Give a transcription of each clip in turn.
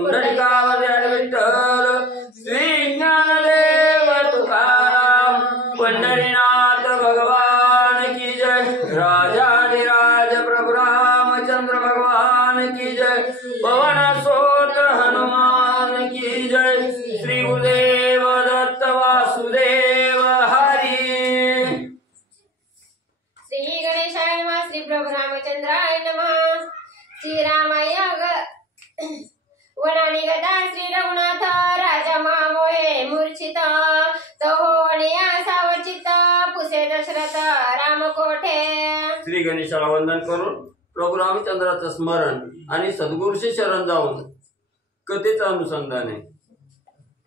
पुंडलिकावरती विठ्ठल श्री ज्ञानदेव तुकाराम पंढरीनाथ भगवान की जय। राजाधिराज प्रभु रामचंद्र भगवान की जय। पवन सोत हनुमान की जय। श्री गुरुदेव दत्त वासुदेव हरी। श्री गणेशाय नमः। श्री प्रभु रामचंद्राय नमः। श्री रामाय वनानी गदा श्री रघुनाथ राजा महामोहे मूर्छित तहोवणिया सावचित पुसे दशरथ राम कोठे। श्री गणेशाला वंदन करून प्रभू रामचंद्राचं स्मरण आणि सद्गुरूशी शरण जाऊन कथेचं अनुसंधान आहे।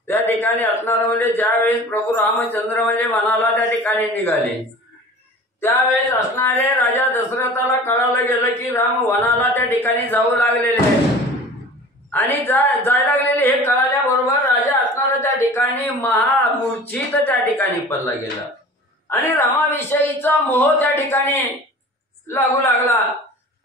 त्या ठिकाणी असणारं म्हणजे ज्यावेळेस प्रभू रामचंद्र म्हणजे वनाला त्या ठिकाणी निघाले त्यावेळेस असणारे राजा दशरथाला कळालं गेलं की राम वनाला त्या ठिकाणी जाऊ लागलेले आहेत आणि जायला लागलेले हे कळाल्याबरोबर राजा असणारा त्या ठिकाणी महामूर्छित त्या ठिकाणी पडला गेला आणि रामाविषयीचा मोह त्या ठिकाणी लागू लागला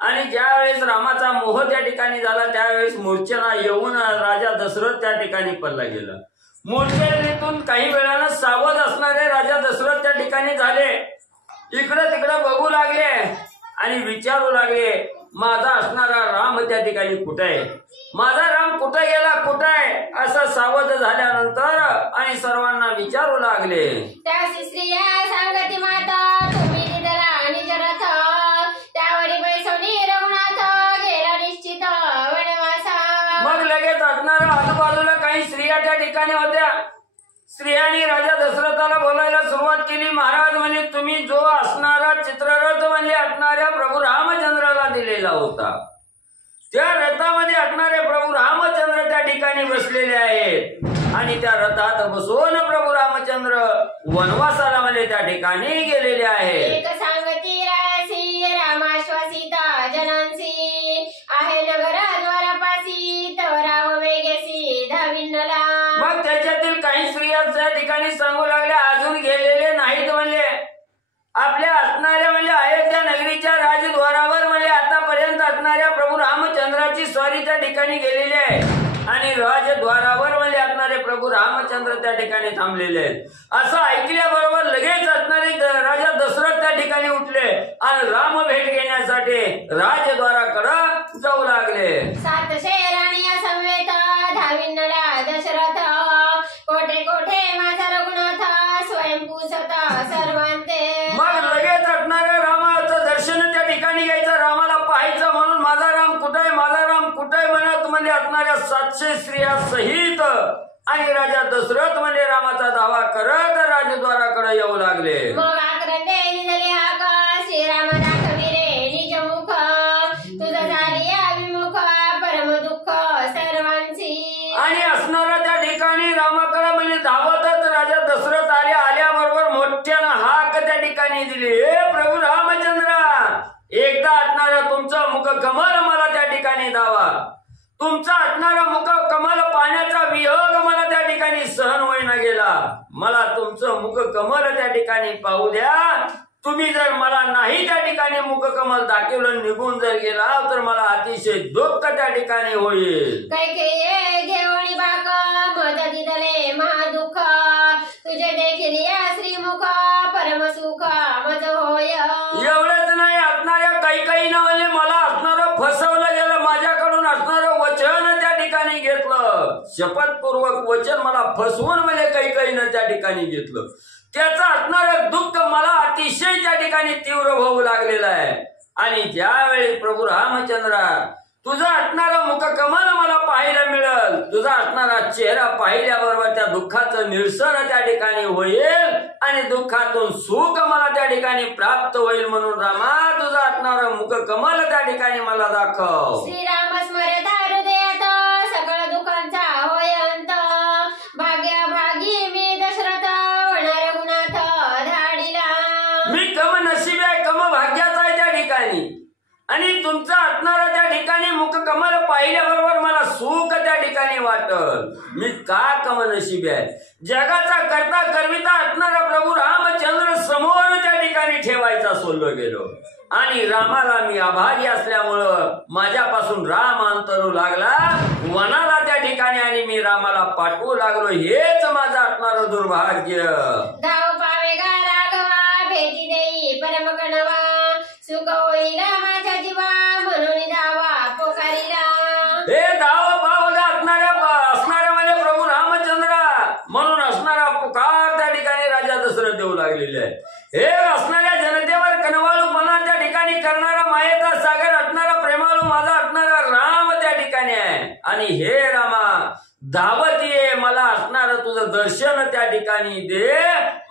आणि ज्यावेळेस रामाचा मोह त्या ठिकाणी झाला त्यावेळेस मूर्छेला येऊन राजा दशरथ त्या ठिकाणी पडला गेला। मूर्छेतून काही वेळानं सावध असणारे राजा दशरथ त्या ठिकाणी झाले, इकडे तिकडे बघू लागले आणि विचारू लागले माझा असणारा राम त्या ठिकाणी कुठे आहे, माझा राम कुठे गेला, कुठे आहे, असं सावध झाल्यानंतर आणि सर्वांना विचारू लागले। त्यासी स्त्रिया सांगती माता तुम्ही दिदला आणि जरथ त्यावरी बैसवणी रघुनाथ गेला निश्चित वनवासा। मग लगेच असणारा आजूबाजूला काही स्त्रिया त्या ठिकाणी होत्या। स्त्रियांनी राजा दशरथाला बोलायला सुरुवात केली। महाराज म्हणे तुम्ही जो असणारा चित्ररथ म्हणजे असणाऱ्या प्रभू रामचंद्राला दिलेला होता त्या रथामध्ये असणारे प्रभू रामचंद्र त्या ठिकाणी बसलेले आहेत आणि त्या रथात बसून प्रभू रामचंद्र वनवासाला म्हणजे त्या ठिकाणी गेलेले आहेत। एक सांगती रासी रामाश्वासिता जनांसी आहे नगर द्वारापासी तवराव वेगेसी धाविनला। मग त्याच्यातील काही स्त्रिया त्या ठिकाणी सांगू लागल्या अजून गेलेले नाहीत म्हणले आपल्या असणाऱ्या म्हणजे अयोध्या नगरीच्या राजद्वारावर म्हणजे आतापर्यंत असणाऱ्या प्रभू रामचंद्राची स्वारी त्या ठिकाणी गेलेली आहे आणि राजद्वारावर म्हणजे असणारे प्रभू रामचंद्र त्या ठिकाणी थांबलेले आहेत। असं ऐकल्याबरोबर लगेच असणारे राजा दशरथ त्या ठिकाणी उठले आणि राम भेट घेण्यासाठी राजद्वाराकडे जाऊ लागले। 700 राणीया समवेत धाविनला दशरथ कोठे कोठे माझा रघुनाथ स्वयंपूसत सर्वांते। मग लगेच असणाऱ्या रामाचं दर्शन त्या ठिकाणी घ्यायचं, रामाला पाहायचं म्हणून माझा राम कुठे, माझा राम कुठे म्हणत म्हणजे असणाऱ्या 700 स्त्रिया सहित आणि राजा दशरथ म्हणजे रामाचा दावा करत राजद्वाराकडे येऊ लागले। मग आक्रंदे निजले हाक श्रीराम दाखविले निजमुख तुझा झाली अभिमुख परम दुःख सर्वांची। आणि असणारा त्या ठिकाणी रामाकडे म्हणजे धावतच राजा दशरथ आल्याबरोबर मोठ्यानं हाक त्या ठिकाणी दिली, हे प्रभू रामचंद्र एकदा असणारा तुमचं मुख कमल मला त्या ठिकाणी दावा, तुमचा असणारा मुख कमल पाण्याचा वियोग मला त्या ठिकाणी सहन होईना गेला, मला तुमचं मुख कमल त्या ठिकाणी पाहू द्या। तुम्ही जर मला नाही त्या ठिकाणी मुख कमल दाखवलं निघून जर गेला तर मला अतिशय दुःख त्या ठिकाणी होईल। कैकेयी घेऊन बाक मज दिदले महादुःख तुझे देखील या श्रीमुख परम सुख मज होय। एवढंच नाही असणाऱ्या काही नवले मला असणारं फसवलं गेलं, माझ्याकडून असणारं वचन त्या ठिकाणी घेतलं, शपथपूर्वक वचन मला फसवून म्हणजे काही त्या ठिकाणी घेतलं, त्याचं असणारं दुःख मला अतिशय त्या ठिकाणी तीव्र होऊ लागलेलं आहे। आणि ज्यावेळी प्रभू रामचंद्र तुझा असणारा मुख कमल मला पाहायला मिळेल, तुझा असणारा चेहरा पाहिल्याबरोबर त्या दुःखाचं निरसन त्या ठिकाणी होईल आणि दुःखातून सुख मला त्या ठिकाणी प्राप्त होईल, म्हणून रामा तुझा असणारा मुख कमल त्या ठिकाणी मला दाखव। श्रीराम स्मरता हृदयात सकळ दुःखांचा होय अंत भाग्य भागी मी दशरथ वना रघुनाथ धाडिला। मी कम नशीब आहे, कम भाग्याचा आहे त्या ठिकाणी आणि तुमचा असणारा त्या ठिकाणी मुख कमल पाहिल्याबरोबर मला सुख त्या ठिकाणी वाटल, मी का कम नशीब आहे। जगाचा करता करविता असणारा प्रभू रामचंद्र समोर त्या ठिकाणी ठेवायचा सोडलो गेलो आणि रामाला मी आभारी असल्यामुळं माझ्यापासून राम अंतरू लागला, वनाला त्या ठिकाणी आणि मी रामाला पाठवू लागलो, हेच माझं असणारं दुर्भाग्य. धाव पावे गा राघवा भेटी देई परम कणवा, सुख होईल माझ्या जीवा म्हणून धावा पोकारीला. हे धाव पावला असणाऱ्या म्हणजे प्रभू रामचंद्रा म्हणून असणारा पुकार त्या ठिकाणी राजा दशरथ देऊ लागलेले आहे. हे असणाऱ्या जनतेवर कनवाळूपणा त्या ठिकाणी करणारा, मायेचा सागर असणारा, प्रेमाळू माझा असणारा राम त्या ठिकाणी आहे. आणि हे रामा धावत ये, मला असणार तुझं दर्शन त्या ठिकाणी दे,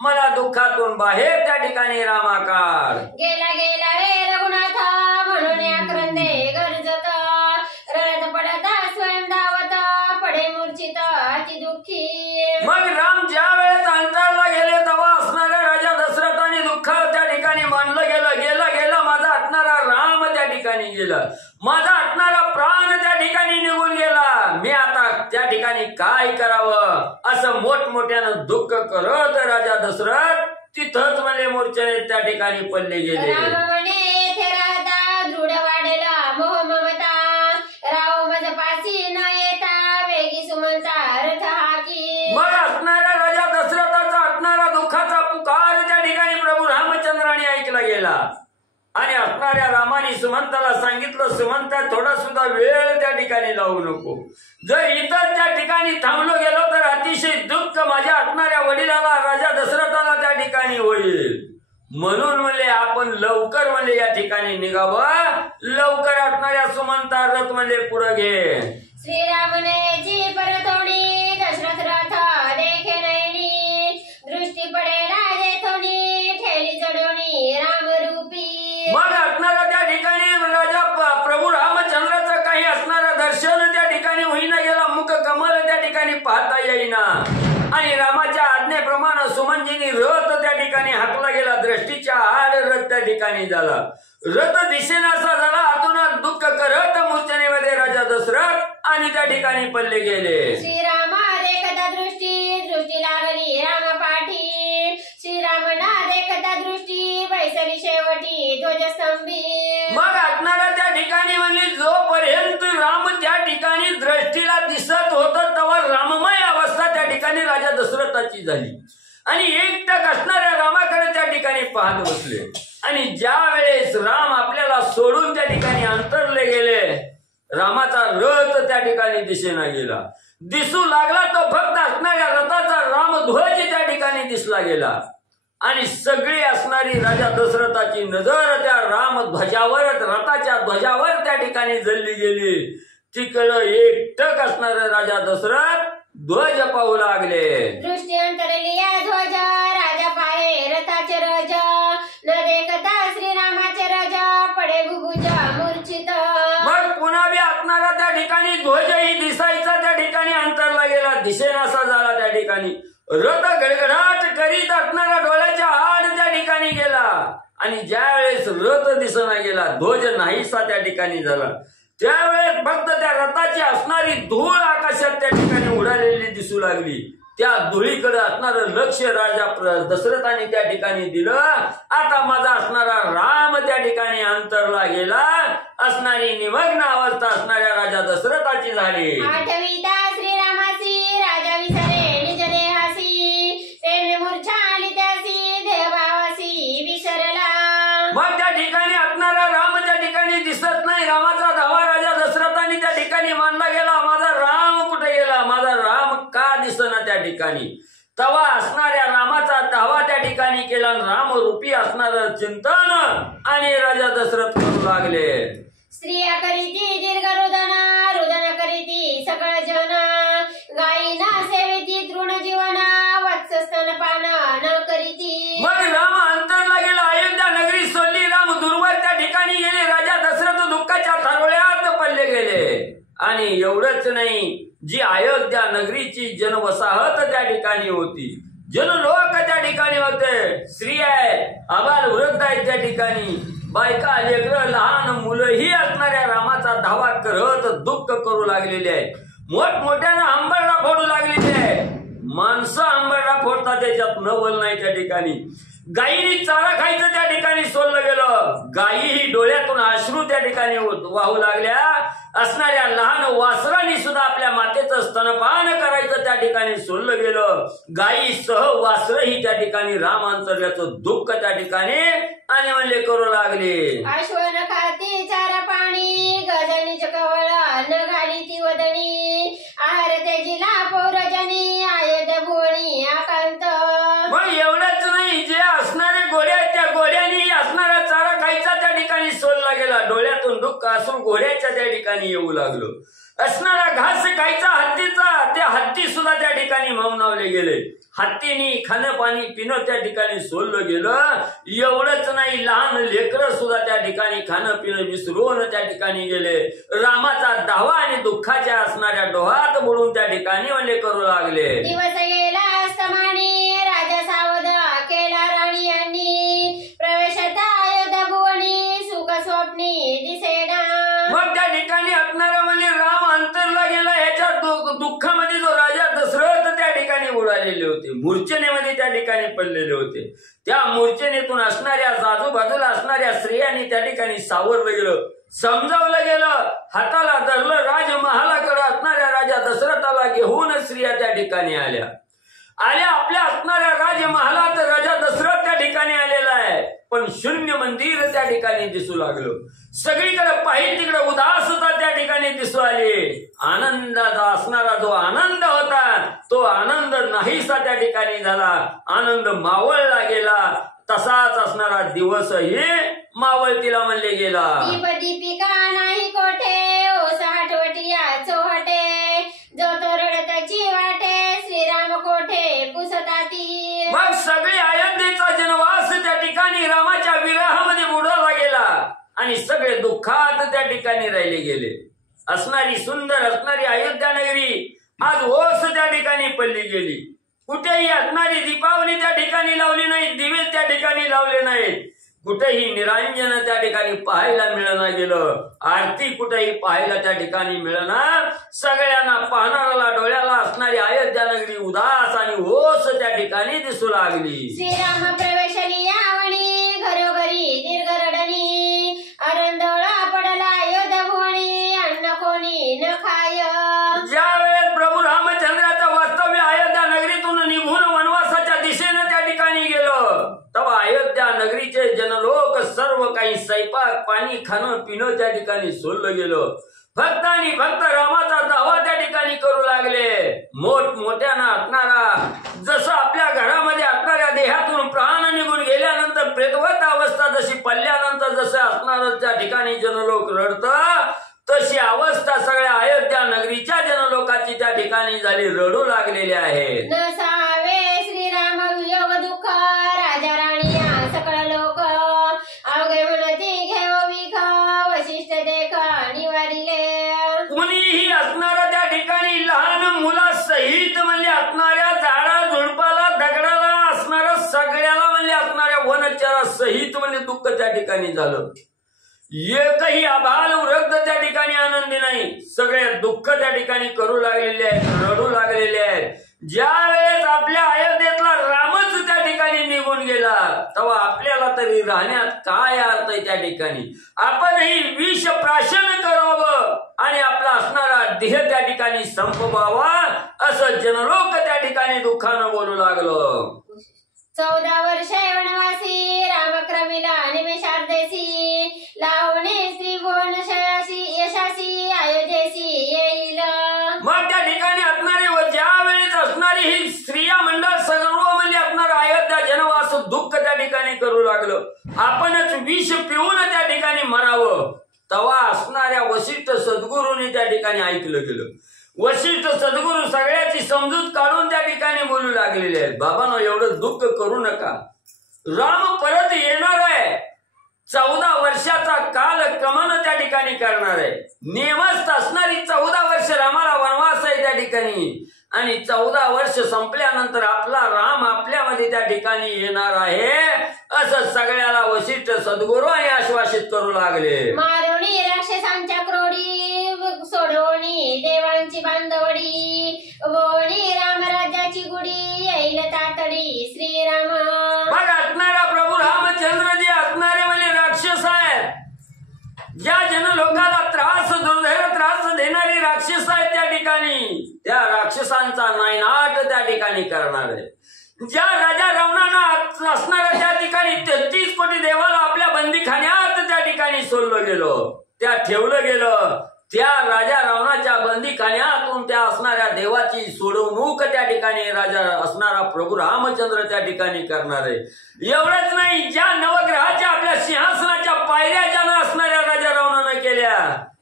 मला दुःखातून बाहेर त्या ठिकाणी रामा काढ. गेला गेला रे रघुनाथ म्हणून आक्रंदे गरजत, रडत पडत स्वयं धावत पडे मूर्छित अति दुःखी. मग राम ज्या वेळेस अंतरला गेले तेव्हा असणाऱ्या राजा दशरथाने दुःख त्या ठिकाणी मानलं गेलं. गेला माझा असणारा राम त्या ठिकाणी गेला, माझा असणारा प्राण त्या ठिकाणी निघून गेला. मी आता त्या ठिकाणी काय करावं असं मोठमोठ्यानं दुःख करत राजा दशरथ तिथंच म्हणजे मूर्छेने त्या ठिकाणी पडले गेले. राम म्हणे थे राहता दृढ वाढला मोह ममता, राव मज पासी न येता वेगी सुमंता रथ हाकी. मग असणाऱ्या राजा दशरथाचा असणारा दुःखाचा पुकार त्या ठिकाणी प्रभू रामचंद्राने ऐकला गेला. आणि असणाऱ्या रामाने सुमंताला सांगितलं, सुमंता थोडा सुद्धा वेळ त्या ठिकाणी लावू नको. जर इथं त्या ठिकाणी थांबलो गेलो तर अतिशय दुःख माझ्या असणाऱ्या वडिलाला राजा दशरथाला त्या ठिकाणी होईल. म्हणून म्हणले आपण लवकर म्हणले या ठिकाणी निघावं. लवकर असणाऱ्या सुमंता रथ म्हणले पुढे घे. श्रीरामनेची परतोडी दशरथ रथ देखे नयनी, दृष्टी पडे राजे थोडी ठेली जडोनी रामरूपी. मग असणारा त्या ठिकाणी राजा प्रभू रामचंद्राचं काही असणारं दर्शन त्या ठिकाणी होईना गेला, मुख कमल त्या ठिकाणी पाहता येईना. आणि रामाच्या आज्ञेप्रमाणे सुमंजीनी रथ त्या ठिकाणी हाकला गेला. दृष्टीच्या आड रथ त्या ठिकाणी झाला. रथ दिसेनासा झाला. आतून दुःख करत मूर्छनेमध्ये राजा दशरथ आणि त्या ठिकाणी पडले गेले. श्रीरामा देखता दृष्टी लागली राम पाठी, श्रीरामना देखता दृष्टी बैसली शेवटी ध्वजस्तंभी. मग असणारा त्या ठिकाणी म्हणली जोपर्यंत राम त्या ठिकाणी दृष्टीला दिसत होत तेव्हा राममय अवस्था त्या ठिकाणी राजा दशरथाची झाली. आणि एकटक असणाऱ्या रामाकडे त्या ठिकाणी पाहत बसले. आणि ज्या वेळेस राम आपल्याला सोडून त्या ठिकाणी अंतरले गेले, रामाचा रथ त्या ठिकाणी दिसेना गेला. दिसू लागला तो फक्त असणाऱ्या रथाचा रामध्वज त्या ठिकाणी दिसला गेला. आणि सगळी असणारी राजा दशरथाची नजर त्या रामध्वजावर, रथाच्या ध्वजावर त्या ठिकाणी जळली गेली. तिकडं एकटक असणार राजा दशरथ ध्वज पाहू लागले. दृष्टी अंतरली या ध्वज राजा पाहे रथाचे रज, न देखता श्रीरामाचे रज पडे भुभुज मूर्छित. मग पुन्हा बी असणारा त्या ठिकाणी ध्वजही दिसायचा त्या ठिकाणी अंतरला गेला, दिसेनासा झाला. त्या ठिकाणी रथ गडगडाट करीत असणारा डोळ्याच्या आड त्या ठिकाणी गेला. आणि ज्या वेळेस रथ दिसना गेला, ध्वज नाहीसा त्या ठिकाणी झाला, त्यावेळेस फक्त त्या रथाची असणारी धूळ आकाशात त्या ठिकाणी उडालेली दिसू लागली. त्या धुळीकडे असणारं लक्ष राजा दशरथाने त्या ठिकाणी दिलं. आता माझा असणारा राम त्या ठिकाणी अंतरला गेला. असणारी निमग्न अवस्था असणाऱ्या राजा दशरथाची झाली. आठविता श्रीरामासी राजा विसरे निज देहासी, प्रेम मूर्छा आली त्यासी देहभावासी विसरला. मग त्या ठिकाणी असणारा राम त्या ठिकाणी दिसत नाही. रामाचा धावा राजा दशरथाने त्या ठिकाणी मानला गेला. माझा राम कुठे गेला, माझा राम का दिसना त्या ठिकाणी. तवा असणाऱ्या रामाचा धावा त्या ठिकाणी केला. रामरूपी असणार चिंतन आणि राजा दशरथ करू लागले. स्त्रिया करीती दीर्घ रुदना, रुदन करीती सकळ जन, गायीना सेविती तृण जीवन, वत्स स्तनपान न करीती. मग राम अंतरला गेला. अयोध्या नगरी सोडली. राम दूरवर त्या ठिकाणी गेले. राजा दशरथ दुःखाच्या थारोळ्यात पडले गेले. आणि एवढंच नाही, जी अयोध्या नगरीची जनवसाहत त्या ठिकाणी होती, जनलोक त्या ठिकाणी होते, स्त्री आहे, आबाल वृद्ध आहेत त्या ठिकाणी, बायका लेकरं लहान मुलंही असणाऱ्या रामाचा धावा करत दुःख करू लागलेले आहेत. मोठमोठ्यानं अंबरडा फोडू लागलेले आहे. माणसं अंबरडा फोडतात, त्याच्यात नवल नाही त्या ठिकाणी. गायीने चारा खायचं त्या ठिकाणी सोडलं गेलं. गायीही डोळ्यातून अश्रू त्या ठिकाणी वाहू लागल्या. असणाऱ्या लहान वासरांनी सुद्धा आपल्या मातेचं स्तनपान करायचं त्या ठिकाणी सोडलं गेलं. गायीसह वासरही त्या ठिकाणी राम अंतरल्याचं दुःख त्या ठिकाणी आणि म्हणले करू लागले. अश्वन खाती चारा पाणी गजनी कवळ न घाली ती वदनी आहार त्याजीला पौरजनी आयुध भुवणी आकांत. मग एवढंच नाही, जे असणारे घोड्या त्या घोड्यांनी असणारा चारा खायचा त्या ठिकाणी सोडला गेला. डोळ्यातून दुःख असून घोड्याच्या त्या ठिकाणी येऊ लागलो. असणारा घास खायचा हत्तीचा, ते हत्ती सुद्धा त्या ठिकाणी मौनावले गेले. हत्तीनी खाणं पाणी पिणं त्या ठिकाणी सोडलं गेलं. एवढंच नाही, लहान लेकरं सुद्धा त्या ठिकाणी खाणं पिणं विसरून त्या ठिकाणी गेले. रामाचा धावा आणि दुःखाच्या असणाऱ्या डोहात बुडून त्या ठिकाणी म्हणले करू लागले. दिवस गेला अस्तमानी राजा सावध केला राणी यांनी प्रवेशात अयोध्या भुवनी सुख स्वप्नी दिसेना. मग त्या ठिकाणी असणारा म्हणजे राम अंतरला गेला. ह्याच्या दुःखामध्ये जो राजा दशरथ त्या ठिकाणी उडालेले होते, मूर्छेनेमध्ये त्या ठिकाणी पडलेले होते. त्या मूर्छेनेतून असणाऱ्या आजूबाजूला असणाऱ्या स्त्रियांनी त्या ठिकाणी सावरलं गेलं, समजावलं गेलं, हाताला धरलं. राजमहालाकडे असणाऱ्या राजा दशरथाला घेऊन स्त्रिया त्या ठिकाणी आल्या. आपल्या असणाऱ्या राजमहालात राजा दशरथ त्या ठिकाणी आलेला आहे, पण शून्य मंदिर त्या ठिकाणी दिसू लागलं. सगळीकडे पाहिजे तिकडे उदासता त्या ठिकाणी दिसू आली. आनंदाचा असणारा जो आनंद होता तो आनंद नाहीसा त्या ठिकाणी झाला. आनंद मावळला गेला. तसाच असणारा दिवसही मावळतीला म्हणले गेला. दीप दीपिका नाही कोठे ओस आठवटिया चोहटे जो तो रडताची वाटे श्रीराम कोठे पुसताती. मग सगळी अयोध्येचा जनवास त्या ठिकाणी रामाच्या विरहामध्ये बुडवला गेला आणि सगळे दुःखात त्या ठिकाणी राहिले गेले. असणारी सुंदर असणारी अयोध्या नगरी आज ओस त्या ठिकाणी पडली गेली. कुठेही असणारी दीपावली त्या ठिकाणी लावली नाही, दिवे त्या ठिकाणी लावले नाहीत. कुठेही निरांजन त्या ठिकाणी पाहायला मिळणार गेलं. आरती कुठेही पाहायला त्या ठिकाणी मिळणार. सगळ्यांना पाहणाऱ्याला डोळ्याला असणारी अयोध्या नगरी उदास आणि ओस त्या ठिकाणी दिसू लागली. श्रीराम प्रवेशली यावणी घरोघरी दीर्घ रडणी अरंधोळा पडला अयोध्या भुवनी अन्न कोणी न खाय. ज्या वेळेस प्रभू रामचंद्राचं वास्तव्य अयोध्या नगरीतून निघून वनवासाच्या दिशेनं त्या ठिकाणी गेलं, तेव्हा अयोध्या नगरीचे जनलोक सर्व काही स्वयंपाक पाणी खाणं पिणं त्या ठिकाणी सोडलं गेलं. भक्त आणि भक्त रामाचा दावा त्या ठिकाणी करू लागले. मोठमोठ्यानं असणारा जसं आपल्या घरामध्ये असणाऱ्या देहातून प्राण निघून गेल्यानंतर प्रेतवत अवस्था जशी पडल्यानंतर जसं असणार त्या ठिकाणी जनलोक रडतं, तशी अवस्था सगळ्या अयोध्या नगरीच्या जनलोकाची त्या ठिकाणी झाली, रडू लागलेली आहे. नसावे श्रीराम वियोग दुःख राजा राणी सकळ लोक अवघे म्हणती घेव विख वशिष्ठ देख निवारिले. कुणीही असणारा त्या ठिकाणी लहान मुलासहित म्हणजे असणाऱ्या झाडा झुडपाला दगडाला असणाऱ्या सगळ्याला म्हणजे असणाऱ्या वनचरा सहित म्हणजे दुःख त्या ठिकाणी झालं. एकही आभाल वृद्ध त्या ठिकाणी आनंदी नाही. सगळे दुःख त्या ठिकाणी करू लागलेले आहेत, रडू लागलेले आहेत. ज्या वेळेस आपल्या अयोध्येतला रामच त्या ठिकाणी निघून गेला, तेव्हा आपल्याला तरी राहण्यात काय अर्थ आहे त्या ठिकाणी. आपणही विष प्राशन करावं आणि आपला असणारा देह त्या ठिकाणी संपवावा असं जनलोक त्या ठिकाणी दुःखानं बोलू लागलं. 14 वर्ष वनवासी रामक्रमिला निमेषार्धेसी लावणे त्रिभुवन यशासी अयोध्येसी येईल. मग त्या ठिकाणी असणारी व ज्या वेळेस असणारी ही स्त्रिया मंडळ सर्व म्हणजे असणार अयोध्या जनवास दुःख त्या ठिकाणी करू लागलं. आपणच विष पिऊन त्या ठिकाणी मरावं, तेव्हा असणाऱ्या वशिष्ठ सद्गुरूंनी त्या ठिकाणी ऐकलं गेलं. वशिष्ठ सद्गुरू सगळ्याची समजूत काढून त्या ठिकाणी बोलू लागलेले आहेत. बाबांनो, एवढं दुःख करू नका. राम परत येणार आहे. 14 वर्षाचा काल कमन त्या ठिकाणी करणार आहे. नेमस्त असणारी 14 वर्ष रामाला वनवास आहे त्या ठिकाणी आणि 14 वर्ष संपल्यानंतर आपला राम आपल्यामध्ये त्या ठिकाणी येणार आहे असं सगळ्याला वशिष्ठ सद्गुरू आणि आश्वासित करू लागले. मारुणी राक्षसांच्या क्रोडी सोडवणी देवांची बांधवडी बोणी रामराज्याची गुढी येईल तातडी श्रीराम. मग असणारा ज्या जनलोकाला दुर्धर त्रास देणारी राक्षस आहेत त्या ठिकाणी, त्या राक्षसांचा नायनाट त्या ठिकाणी करणार आहे. ज्या राजा रावणानं असणाऱ्या त्या ठिकाणी 33 कोटी देवाला आपल्या बंदीखान्यात त्या ठिकाणी सोडलं गेलं, त्या ठेवलं गेलं, त्या राजा रावणाच्या बंदीखान्यातून त्या असणाऱ्या देवाची सोडवणूक त्या ठिकाणी राजा असणारा प्रभू रामचंद्र त्या ठिकाणी करणार आहे. एवढंच नाही, ज्या नवग्रहाच्या आपल्या सिंहासनाच्या पायऱ्या ज्यानं असणाऱ्या राजा रावणानं केल्या,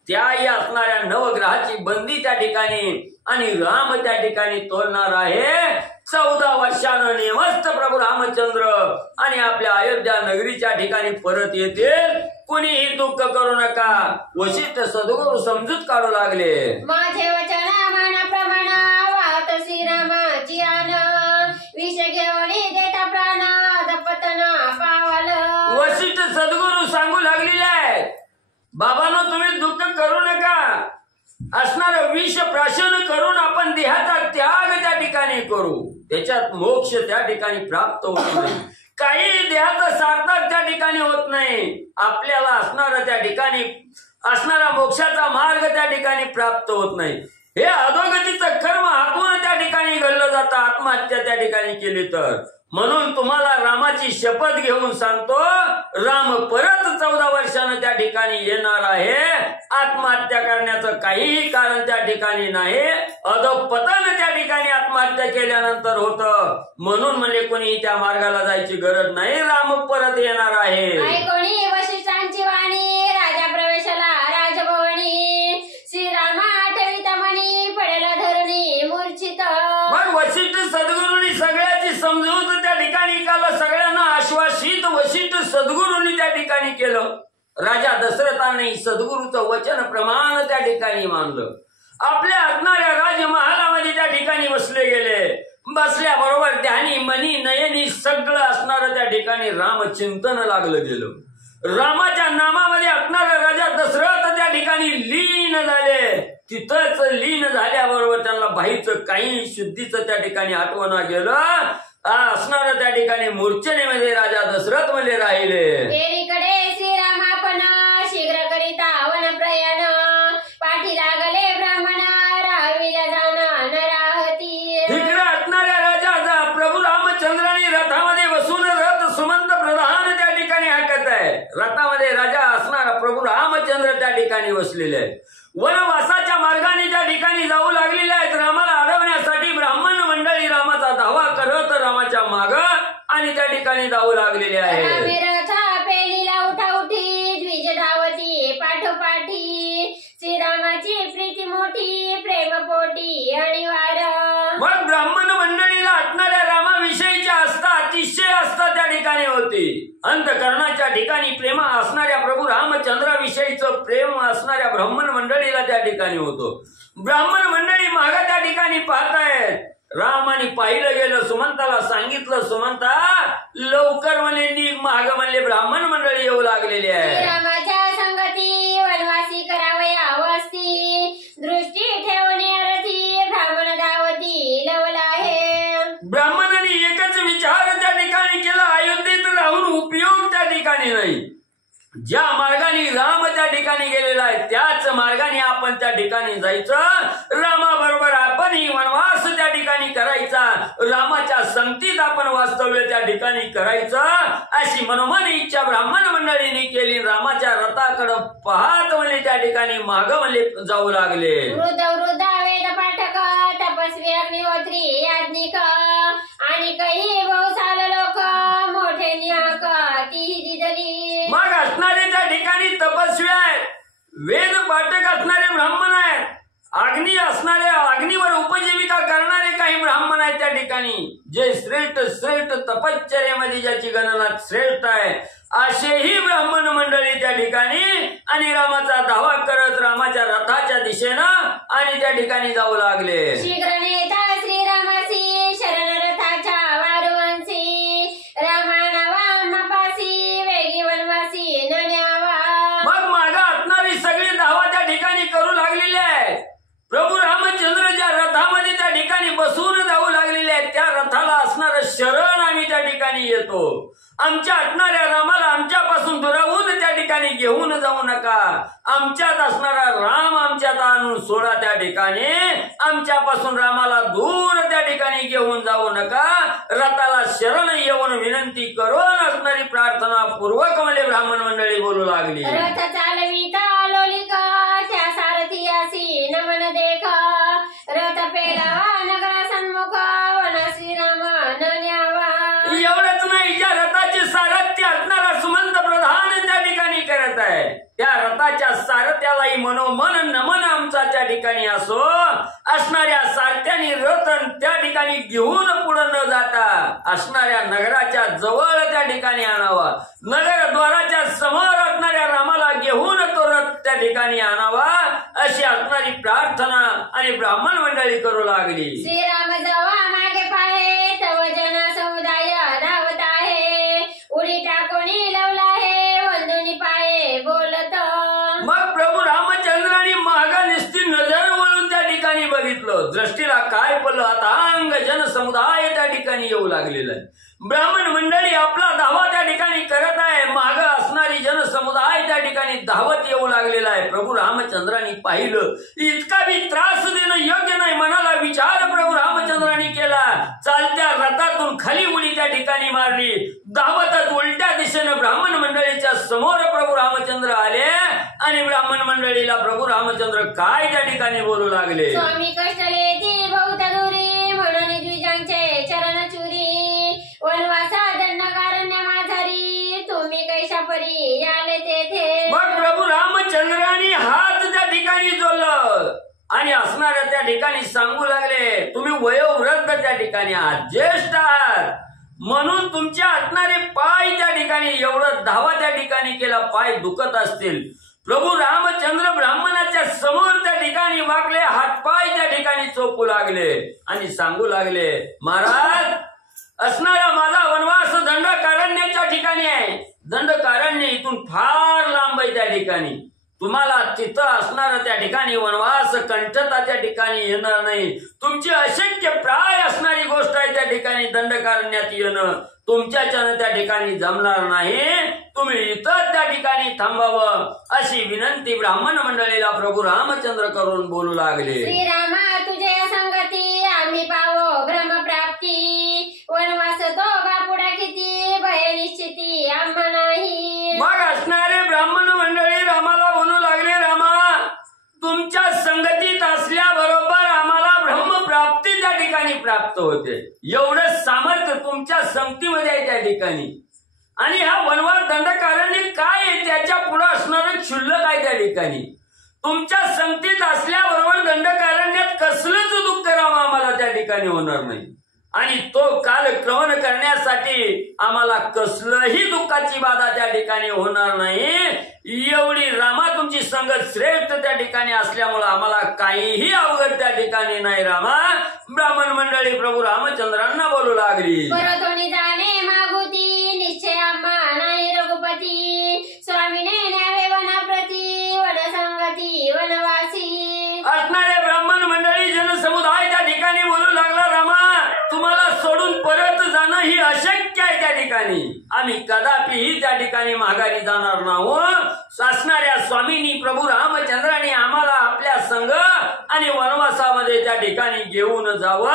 त्याही असणाऱ्या नवग्रहाची बंदी त्या ठिकाणी आणि राम त्या ठिकाणी तोलणार आहे. 14 वर्षानं नेमस्त प्रभू रामचंद्र आणि आपल्या अयोध्या नगरीच्या ठिकाणी परत येतील. कुणीही दुःख करू नका. वशिष्ठ सद्गुरू समजूत काढू लागले. माझे वचन मनाप्रमाण वाहत श्रीरामाची आन, विष घेऊन देता प्राण दपतन पावल. वशिष्ठ सद्गुरू सांगू लागलेले आहे, बाबांनो तुम्ही दुःख करू नका. असणारं विष प्राशन करून आपण देहाचा त्याग त्या ठिकाणी करू, त्याच्यात मोक्ष त्या ठिकाणी प्राप्त होत नाही. काही देहाचं सार्थक त्या ठिकाणी होत नाही. आपल्याला असणारं त्या ठिकाणी असणारा मोक्षाचा मार्ग त्या ठिकाणी प्राप्त होत नाही. हे अधोगतीचं कर्म हातून त्या ठिकाणी घडलं जातं, आत्महत्या त्या ठिकाणी केली तर. म्हणून तुम्हाला रामाची शपथ घेऊन सांगतो, राम परत 14 वर्षानं त्या ठिकाणी येणार आहे. आत्महत्या करण्याचं काहीही कारण त्या ठिकाणी नाही. अधोपतन त्या ठिकाणी आत्महत्या केल्यानंतर होतं. म्हणून म्हणजे कोणी त्या मार्गाला जायची गरज नाही. राम परत येणार आहे. कोणी वशिष्ठांची वाणी, राजा प्रवेशाला राजभवनी, श्रीरामा आठविता मणी, पडेला धरणी मूर्छित. मग वशिष्ठ सद्गुरूंनी सगळ्याची समजूत त्या ठिकाणी केलं, सगळ्यांना आश्वासित वशिष्ठ सद्गुरूंनी त्या ठिकाणी केलं. राजा दशरथाने सद्गुरूचं वचन प्रमाण त्या ठिकाणी मानलं. आपल्या असणाऱ्या राजमहालामध्ये त्या ठिकाणी बसले गेले. बसल्याबरोबर ध्यानी मनी नयनी सगळं असणारं त्या ठिकाणी रामचिंतन लागलं गेलं. रामाच्या नामामध्ये असणारा राजा दशरथ त्या ठिकाणी लीन झाले. तिथंच लीन झाल्याबरोबर त्यांना बाईचं काही शुद्धीचं त्या ठिकाणी आठवण गेलं. असणारं त्या ठिकाणी मूर्छनेमध्ये राजा दशरथ मध्ये राहिले. एकीकडे श्रीराम आपण शीघ्र करिता वन प्रयाण, पाठी लागले ब्राह्मण राहावीला जाण नराहती. इकडे असणाऱ्या राजा प्रभू रामचंद्रांनी रथामध्ये बसून रथ सुमंत प्रधान त्या ठिकाणी हाकत आहे. रथामध्ये राजा असणारा प्रभू रामचंद्र त्या ठिकाणी बसलेले आहे. वनवासाच्या मार्गाने त्या ठिकाणी जाऊ लागलेले आहेत. रामाला अडवण्यासाठी ब्राह्मण मंडळी रामाचा धावा करत रामाच्या माग आणि त्या ठिकाणी जाऊ लागलेले आहे. पेलीला उठाउठी द्विज धावती पाठोपाठी, श्रीरामाची प्रीती मोठी प्रेमपोटी आणि वार. मग ब्राह्मण मंडळीला असणाऱ्या रामाविषयीची आस्था अतिशय आस्था त्या ठिकाणी होती. अंतकरणाच्या ठिकाणी प्रेम असणाऱ्या प्रभू रामचंद्राविषयीचं प्रेम असणाऱ्या ब्राह्मण मंडळीला त्या ठिकाणी होतं. ब्राह्मण मंडळी मागा त्या ठिकाणी पाहतायत. रामाने पाहिलं गेलं, सुमंताला सांगितलं, सुमंता लवकर म्हणे निघ माग म्हणले. ब्राह्मण मंडळी येऊ लागलेली आहे. रामाच्या संगती वनवासी करावया वस्ती, दृष्टी ठेवणे अरथी ब्राह्मण धावती लवला आहे. ब्राह्मणांनी एकच विचार त्या ठिकाणी केला, अयोध्येत राहून उपयोग त्या ठिकाणी नाही. ज्या मार्गाने राम त्या ठिकाणी गेलेला आहे त्याच मार्गाने आपण त्या ठिकाणी जायचं. रामाबरोबर आपणही वनवास त्या ठिकाणी करायचा. रामाच्या संगतीत आपण वास्तव्य त्या ठिकाणी करायचं, अशी मनोमन इच्छा ब्राह्मण मंडळींनी केली. रामाच्या रथाकडे पाहत म्हणले त्या ठिकाणी माग म्हणले जाऊ लागले. वृद्ध वेद पाठक तपस्वी अग्निहोत्री याज्ञिक, आणि काही बहुसाल लोक मोठे निहाक तीही दिदली. मग असणारे त्या ठिकाणी तपस्वी आहेत, वेद पाठक असणारे ब्राह्मण आहेत, अग्नी असणारे अग्नीवर उपजीविका करणारे काही ब्राह्मण आहेत त्या ठिकाणी, जे श्रेष्ठ श्रेष्ठ तपश्चर्यामध्ये ज्याची गणना श्रेष्ठ आहे असेही ब्राह्मण मंडळी त्या ठिकाणी आणि रामाचा धावा करत रामाच्या रथाच्या दिशेनं आणि त्या ठिकाणी जाऊ लागले. शीघ्र नेता श्रीरामासी शरण रथाच्या वारुवंशी, रामानावा मपासी वेगी वनवासी न न्यावा. मग मागा असणारी सगळी धावा त्या ठिकाणी करू लागलेली आहे. प्रभू रामचंद्र ज्या रथामध्ये त्या ठिकाणी बसून जाऊ लागलेले आहेत त्या रथाला असणारं शरण आम्ही त्या ठिकाणी ठिकाणी येतो. आमच्या असणाऱ्या रामाला आमच्यापासून दुरावून त्या ठिकाणी घेऊन जाऊ नका. आमच्यात असणारा राम आमच्यात आणून सोडा. त्या ठिकाणी आमच्यापासून रामाला दूर त्या ठिकाणी घेऊन जाऊ नका. रथाला शरण येऊन विनंती करून असणारी प्रार्थना पूर्वक मला ब्राह्मण मंडळी बोलू लागली. रथ चालविता लोलिका त्या सारथियासी नमन देखा. रथ पेलावा नगरा सन्मुख वना श्रीराम न्यावा. एवढंच नाही, ज्या रथाचे सारथ्य असणारा सुमंत प्रधान त्या ठिकाणी करत आहे त्या रथाच्या सारथ्यालाही मनोमन नमन आमचा त्या ठिकाणी असो. असणाऱ्या सारथ्याने रथ त्या ठिकाणी घेऊन पुढे न जाता असणाऱ्या नगराच्या जवळ त्या ठिकाणी आणावा. नगरद्वाराच्या समोर असणाऱ्या रामाला घेऊन तो रथ त्या ठिकाणी आणावा अशी असणारी प्रार्थना आणि ब्राह्मण मंडळी करू लागली. श्रीराम जवा मागे पाहे तव जन समुदाय धावत आहे. उडी टाकोणी लावला हे वंदुनी पाये बोलत. मग प्रभू रामचंद्रांनी मागा निस्ती नजर वळून त्या ठिकाणी बघितलं. दृष्टीला काय पडलं, आता अंग जन समुदाय त्या ठिकाणी येऊ लागलेला आहे. ब्राह्मण मंडळी आपला धावा त्या ठिकाणी करत आहे. माग असणारी जन समुदाय त्या ठिकाणी धावत येऊ लागलेला आहे. प्रभू रामचंद्रांनी पाहिलं, इतका बी त्रास देणं योग्य नाही. मनाला विचार प्रभू रामचंद्रांनी केला. चालत्या रथातून खाली उडी त्या ठिकाणी मारली. धावतच उलट्या दिशेनं ब्राह्मण मंडळीच्या समोर प्रभू रामचंद्र आले आणि ब्राह्मण मंडळीला प्रभू रामचंद्र काय त्या ठिकाणी बोलू लागले. स्वामी कष्टले ती बहुत दूरी म्हणून द्विजांचे चरण चुरी. वनवासा दंडकारण्य माझारी तुम्ही कैशा परी आले तेथे. मग प्रभू रामचंद्रांनी हात त्या ठिकाणी जोडलं आणि असणाऱ्या त्या ठिकाणी सांगू लागले, तुम्ही वयोवृद्ध त्या ठिकाणी आहात, ज्येष्ठ आहात, म्हणून तुमच्या असणारे पाय त्या ठिकाणी एवढं धावा त्या ठिकाणी केला, पाय दुखत असतील. प्रभू रामचंद्र ब्राह्मणाच्या समोर त्या ठिकाणी वाकले, हातपाय त्या ठिकाणी चोपू लागले आणि सांगू लागले, महाराज असणारा माझा वनवास दंडकारण्याच्या ठिकाणी आहे. दंडकारण्य इथून फार लांब आहे. त्या ठिकाणी तुम्हाला तिथं असणार त्या ठिकाणी वनवास कंठता त्या ठिकाणी येणार नाही. तुमची अशक्य प्राय असणारी गोष्ट आहे त्या ठिकाणी दंडकारण्यात येणं. तुमच्याच्यानं त्या ठिकाणी जमणार नाही. तुम्ही इथं त्या ठिकाणी थांबावं अशी विनंती ब्राह्मण मंडळीला प्रभू रामचंद्र करून बोलू लागले. श्रीरामा तुझ्या संगती आम्ही पावो ब्रह्मप्राप्ती. वनवास तो बापुडा किती भय निश्चिती आम्हा नाही. मग असणारे ब्राह्मण मंडळी रामाला म्हणू लागले, रामा तुमच्या संगतीत असल्याबरोबर आम्हाला ब्रह्मप्राप्ती त्या ठिकाणी प्राप्त होते. एवढं सामर्थ्य तुमच्या संगतीमध्ये आहे त्या ठिकाणी. आणि हा वनवास दंडकारण्य काय आहे त्याच्या पुढे असणारं क्षुल्लक आहे त्या ठिकाणी. तुमच्या संगतीत असल्याबरोबर दंडकारण्यात कसलंच दुःख राम आम्हाला त्या ठिकाणी होणार नाही. आणि तो कालक्रमण करण्यासाठी आम्हाला कसलंही दुःखाची बाधा त्या ठिकाणी होणार नाही. एवढी रामा तुमची संगत श्रेष्ठ त्या ठिकाणी असल्यामुळे आम्हाला काहीही अवघड त्या ठिकाणी नाही. रामा ब्राह्मण मंडळी प्रभू रामचंद्रांना बोलू लागली. परतोनी जाणे मागुती निश्चय आम्हा नाही रघुपती. स्वामीने न्यावे वनप्रती वनसंगती वनवासी. असणारे ब्राह्मण मंडळी जनसमुदाय त्या ठिकाणी बोलू लागला, रामा तुम्हाला सोडून परत जाणं ही अशक्य आहे त्या ठिकाणी. आम्ही कदापिही त्या ठिकाणी माघारी जाणार नाहोत. असणाऱ्या स्वामींनी प्रभू रामचंद्रांनी आम्हाला आपल्या संग आणि वनवासामध्ये त्या ठिकाणी घेऊन जावं.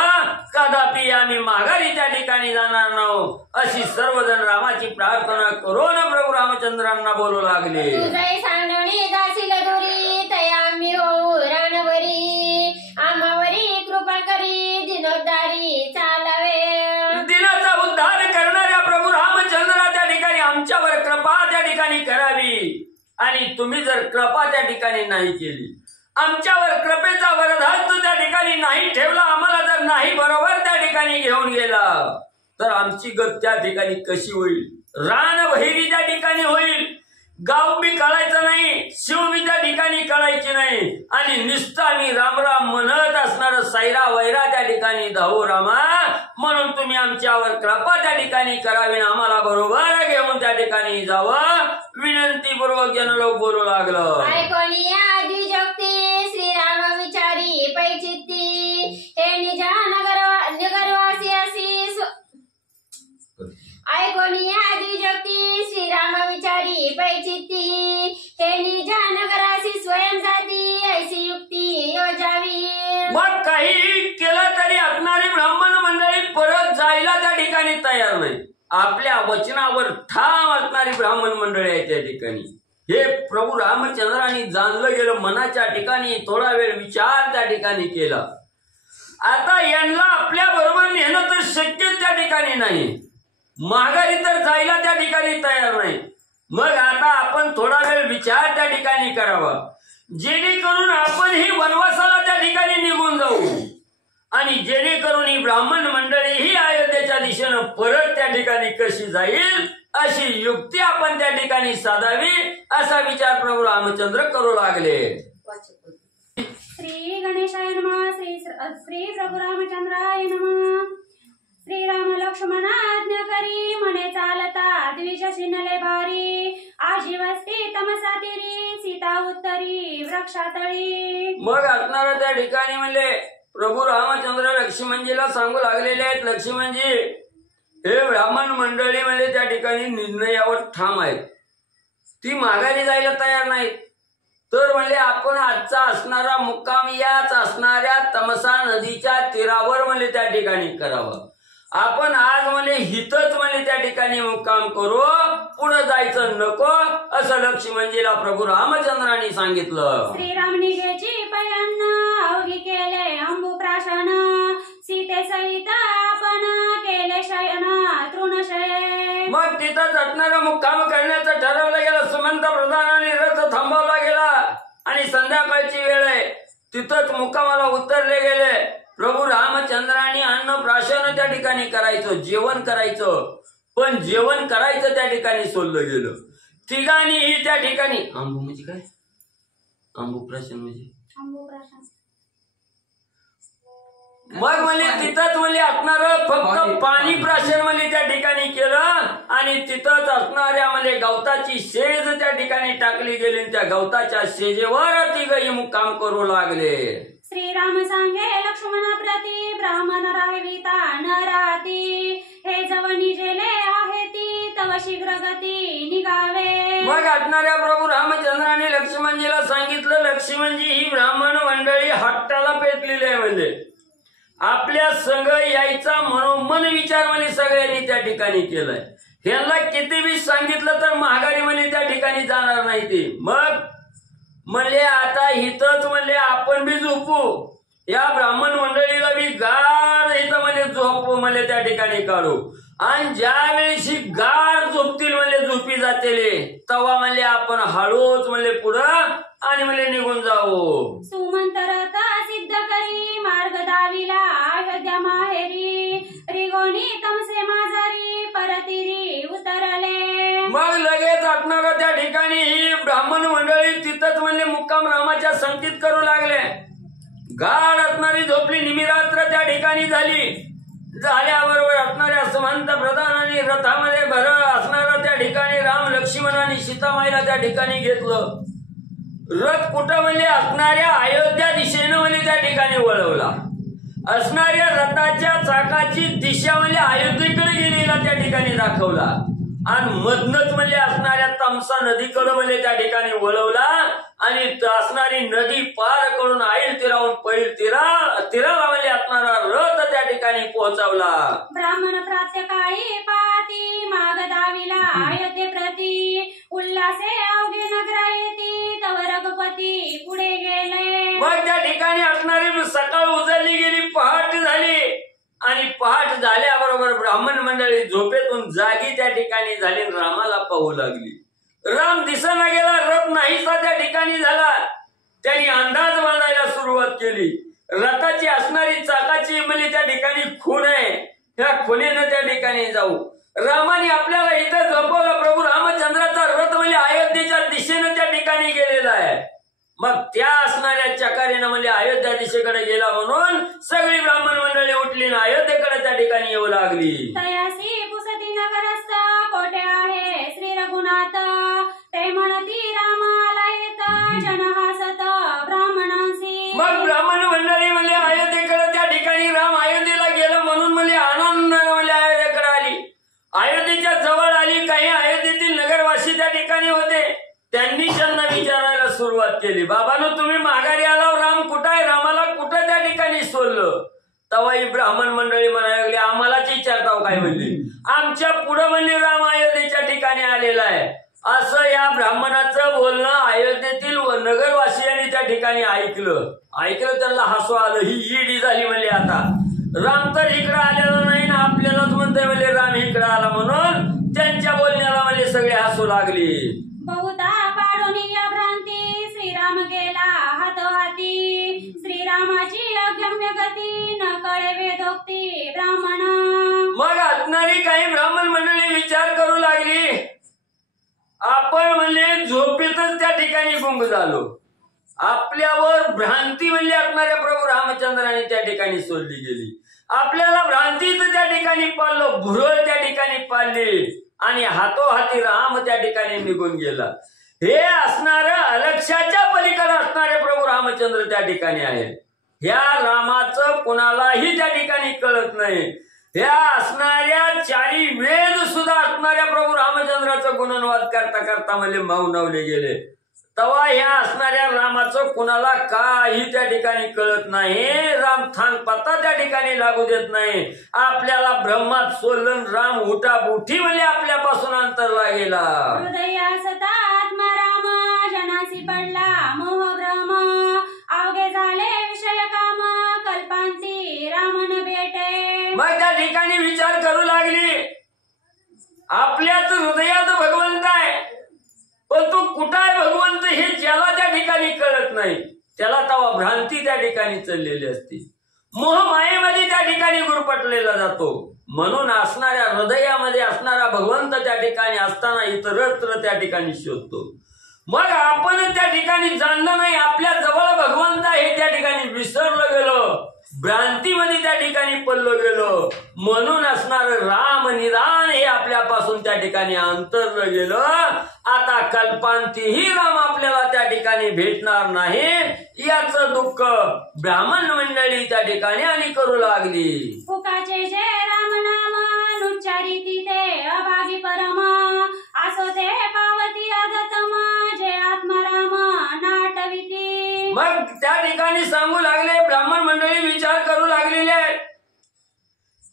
कदापि आम्ही माघारी त्या ठिकाणी जाणार नाहोत अशी सर्वजण रामाची प्रार्थना करून प्रभू रामचंद्रांना बोलू लागले. तुझे सांडवणी दासील दुरी तया आम्ही होऊ रानवरी. आम्हावरी कृपा करी दिनोद्धारी चालावे. दिनाचा उद्धार करणाऱ्या प्रभू रामचंद्रा त्या ठिकाणी आमच्यावर कृपा त्या ठिकाणी करावी. आणि तुम्ही जर कृपा त्या ठिकाणी नाही केली, आमच्यावर कृपेचा वरदहस्त त्या ठिकाणी नाही ठेवला, आम्हाला जर नाही बरोबर त्या ठिकाणी घेऊन गेला तर आमची गत त्या ठिकाणी कशी होईल. रान बहिरी त्या ठिकाणी होईल. गाव बी कळायचं नाही, शिव बी त्या ठिकाणी कळायची नाही. आणि निस्ता मी रामराम म्हणत असणार सायरा वैरा त्या ठिकाणी धावू रामा. म्हणून तुम्ही आमच्यावर कृपा त्या ठिकाणी करावी, आम्हाला बरोबर घेऊन त्या ठिकाणी जावं विनंतीपूर्वक जनलोक बोलू लागलं. ऐकोनी या द्विजोक्ती श्रीराम विचारी पैचित्ती. हे निजा नगरवासी असी ठिकाणी तयार नाही. आपल्या वचनावर ठाम असणारी ब्राह्मण मंडळी आहे त्या ठिकाणी. हे प्रभू रामचंद्रांनी जाणलं गेलं. मनाच्या ठिकाणी थोडा वेळ विचार त्या ठिकाणी केला. आता यांना आपल्या बरोबर नेणं तर शक्य त्या ठिकाणी नाही. माघारी तर जायला त्या ठिकाणी तयार नाही. मग आता आपण थोडा वेळ विचार त्या ठिकाणी करावा, जेणेकरून आपण ही वनवासाला त्या ठिकाणी निघून जाऊ आणि जेणेकरून ही ब्राह्मण मंडळी ही अयोध्येच्या दिशेनं परत त्या ठिकाणी कशी जाईल अशी युक्ती आपण त्या ठिकाणी साधावी, असा विचार प्रभू रामचंद्र करू लागले. श्री गणेशाय नमः. श्री प्रभू रामचंद्राय नमः. श्रीराम लक्ष्मण आज्ञा करी म्हणे चालता द्विज शिनले भारी आजी वस्ती तमसा तिरी सीता उत्तरी वृक्षातळी. मग असणारा त्या ठिकाणी म्हणले प्रभू रामचंद्र लक्ष्मणजीला सांगू लागलेले आहेत. लक्ष्मणजी, हे ब्राह्मण मंडळी म्हणजे त्या ठिकाणी निर्णयावर ठाम आहेत. ती माघारी जायला तयार नाहीत. तर म्हणजे आपण आजचा असणारा मुक्काम याच असणाऱ्या तमसा नदीच्या तीरावर म्हणजे त्या ठिकाणी करावा. आपण आज म्हणजे हितच म्हणजे त्या ठिकाणी मुक्काम करू, पुढे जायचं नको, असं लक्ष्मणजीला प्रभू रामचंद्रांनी सांगितलं. श्रीराम निघेची पयन्न अवघी केले अंबुप्राशन सीते सहित आपण केले शयन तृणशय. मग तिथं असणारा मुक्काम करण्याचं ठरवलं गेलं. सुमंत प्रधानाने रथ थांबवला गेला आणि संध्याकाळची वेळ आहे. तिथंच मुक्कामाला उतरले गेले. प्रभू रामचंद्रांनी अन्न प्राशन त्या ठिकाणी करायचं, जेवण करायचं, पण जेवण करायचं त्या ठिकाणी सोडलं गेलं. तिघांनीही त्या ठिकाणी आंबू म्हणजे काय, आंबू प्राशन म्हणजे मग म्हणजे तिथंच म्हणजे असणार फक्त पाणी प्राशन म्हणजे त्या ठिकाणी केलं आणि तिथंच असणाऱ्या म्हणजे गवताची शेज त्या ठिकाणी टाकली गेली. त्या गवताच्या शेजेवर तिघही मुक्काम करू लागले. श्रीराम सांगे लक्ष्मणा प्रती ब्राह्मण राहिविता न राहती हे जवणी जेले आहे ती तव शीघ्र गती निघावे. मग असणाऱ्या प्रभू रामचंद्राने लक्ष्मणजीला सांगितलं, लक्ष्मणजी ही ब्राह्मण मंडळी हट्टाला पेटलेली आहे. म्हणजे आपल्या संघ यायचा मनोमन विचार म्हणजे सगळ्यांनी त्या ठिकाणी केलाय. ह्यांना किती बी सांगितलं तर महागारी म्हणजे त्या ठिकाणी जाणार नाही ते. मग म्हणले आता हिथंच म्हणले आपण बी झोपू, या ब्राह्मण मंडळीला बी गाढ इथं म्हणजे झोपू म्हणजे त्या ठिकाणी काढू आणि ज्या वेळेशी गाढ झोपतील म्हणजे झोपी जातेले तवा म्हणले आपण हळूच म्हणले पुढं आणि म्हणले निघून जाऊ. सुमंतरता सिद्ध करी मार्ग दाविला अयोध्या माहेरी रिगोणी तमसे माझारी परतिरी उतरले. मग लगेच असणारा त्या ठिकाणी ही ब्राह्मण मंडळी तिथंच म्हणजे मुक्काम रामाच्या संगतीत करू लागले. गाढ असणारी झोपली, निमिरात्र त्या ठिकाणी झाली. झाल्याबरोबर असणाऱ्या सुमंत प्रधानांनी रथामध्ये भर असणारा त्या ठिकाणी राम लक्ष्मण आणि सीतामाईला त्या ठिकाणी घेतलं. रथ कुठं म्हणजे असणाऱ्या अयोध्या दिशेनं म्हणजे त्या ठिकाणी वळवला. असणाऱ्या रथाच्या चाकाची दिशा म्हणजे अयोध्येकडे गेलेला त्या ठिकाणी दाखवला आणि मधनच म्हणजे असणाऱ्या तमसा नदीकडे म्हणजे त्या ठिकाणी वळवला आणि असणारी नदी पार करून आईल तीराहून पैल तीराला म्हणजे असणारा रथ त्या ठिकाणी पोहोचवला. ब्राह्मण प्रात्यकाळी पाती माग दाविला अयोध्ये प्रती उल्हासे अवघे नगरा येती तव रघुपती पुढे गेले. मग त्या ठिकाणी असणारी सकाळ उजळली गेली, पहाट झाली आणि पहाट झाल्याबरोबर ब्राह्मण मंडळी झोपेतून जागी त्या ठिकाणी झाली, रामाला पाहू लागली. राम दिसेना गेला, रथ नाहीसा त्या ठिकाणी झाला. त्यांनी अंदाज बांधायला सुरुवात केली. रथाची असणारी चाकाची म्हणजे त्या ठिकाणी खूण आहे, त्या खुणेनं त्या ठिकाणी जाऊ. रामाने आपल्याला इथं झोपवलं. प्रभू रामचंद्राचा रथ म्हणजे अयोध्येच्या दिशेनं त्या ठिकाणी गेलेला आहे. मग त्या असणाऱ्या चकारीनं म्हणजे अयोध्या दिशेकडे गेला म्हणून सगळी ब्राह्मण मंडळी उठली ना अयोध्येकडे त्या ठिकाणी येऊ लागली. तयासी पुसती नगरस्थ कोठे आहे श्री रघुनाथ ते म्हणती रामाला येत जन हसत ब्राह्मणांसी. मग ब्राह्मण मंडळी म्हणजे अयोध्येकडे त्या ठिकाणी राम अयोध्येला गेलं म्हणून म्हणजे आनंद म्हणजे अयोध्येकडे आली. अयोध्येच्या जवळ आली. काही अयोध्येतील नगरवासी त्या ठिकाणी होते. त्यांनी त्यांना विचारायला सुरुवात केली, बाबांनो तुम्ही माघारी आला, राम कुठं आहे, रामाला कुठं त्या ठिकाणी सोडलं. तेव्हा ही ब्राह्मण मंडळी म्हणायला लागली, आम्हालाच विचारताव काय म्हणली, आमच्या पुढे म्हणली राम अयोध्येच्या ठिकाणी आलेला आहे. असं या ब्राह्मणाचं बोलणं अयोध्येतील नगरवासियांनी त्या ठिकाणी ऐकलं. त्यांना हसू आलं, ही ईडी झाली म्हणले. आता राम तर इकडे आलेला नाही ना, आपल्यालाच म्हणतोय म्हणले राम इकडे आला. म्हणून त्यांच्या बोलण्याला म्हणजे सगळे हसू लागली. बहुता पाडून या भ्रांती श्रीराम गेला हातोहाती. श्रीरामाची अगम्य गती न कळे वेदोक्ती ब्राह्मण. मग असणारी काही ब्राह्मण मंडळी विचार करू लागली, आपण म्हणजे झोपेतच त्या ठिकाणी गुंग झालो. आपल्यावर भ्रांती म्हणजे असणाऱ्या प्रभू रामचंद्राने त्या ठिकाणी सोडली गेली. आपल्याला भ्रांतीच त्या ठिकाणी पाळलं, भुरळ त्या ठिकाणी पाळली आणि हातोहाती राम त्या ठिकाणी निघून गेला. हे असणारं अलक्ष्याच्या पलीकडे असणारे प्रभू रामचंद्र त्या ठिकाणी आहेत. ह्या रामाचं कुणालाही त्या ठिकाणी कळत नाही. ह्या असणाऱ्या चारी वेद सुद्धा असणाऱ्या प्रभू रामचंद्राचं गुणनवाद करता करता म्हणजे मौनवले गेले. तेव्हा ह्या असणाऱ्या रामाचं कुणाला काही त्या ठिकाणी कळत नाही. राम थांग पत्ता त्या ठिकाणी लागू देत नाही. आपल्याला ब्रह्मात सोलन राम उठाबुठी म्हणजे आपल्यापासून अंतरला गेला. हृदया सता आत्मा राम जनासी पडला मोह भ्रम. अवघे झाले विषय काम कल्पांती रामन भेटे. मग त्या ठिकाणी विचार करू लागली, आपल्याच हृदयात भगवंत आहे, पण तो कुठं आहे भगवंत हे ज्याला त्या ठिकाणी कळत नाही त्याला तेव्हा भ्रांती त्या ठिकाणी चाललेली असते. मोह मायेमध्ये त्या ठिकाणी गुरपटलेला जातो. म्हणून असणाऱ्या हृदयामध्ये असणारा भगवंत त्या ठिकाणी असताना इतरत्र त्या ठिकाणी शोधतो. मग आपण त्या ठिकाणी जाणलं नाही, आपल्या जवळ भगवंत हे त्या ठिकाणी विसरलं गेलो, भ्रांतीमध्ये त्या ठिकाणी पडलो गेलो. म्हणून असणार राम निदान हे आपल्यापासून त्या ठिकाणी अंतरलं गेलं. आता कल्पांतीही राम आपल्याला त्या ठिकाणी भेटणार नाही याचं दुःख ब्राह्मण मंडळी त्या ठिकाणी आणि करू लागली. फुकाचे जे राम नाम उच्चारिती ते अभागी परम. असो ते पावती अधतम जे आत्माराम नाटविती. मग त्या ठिकाणी सांगू लागले, ब्राह्मण मंडळी विचार करू लागलेले आहेत,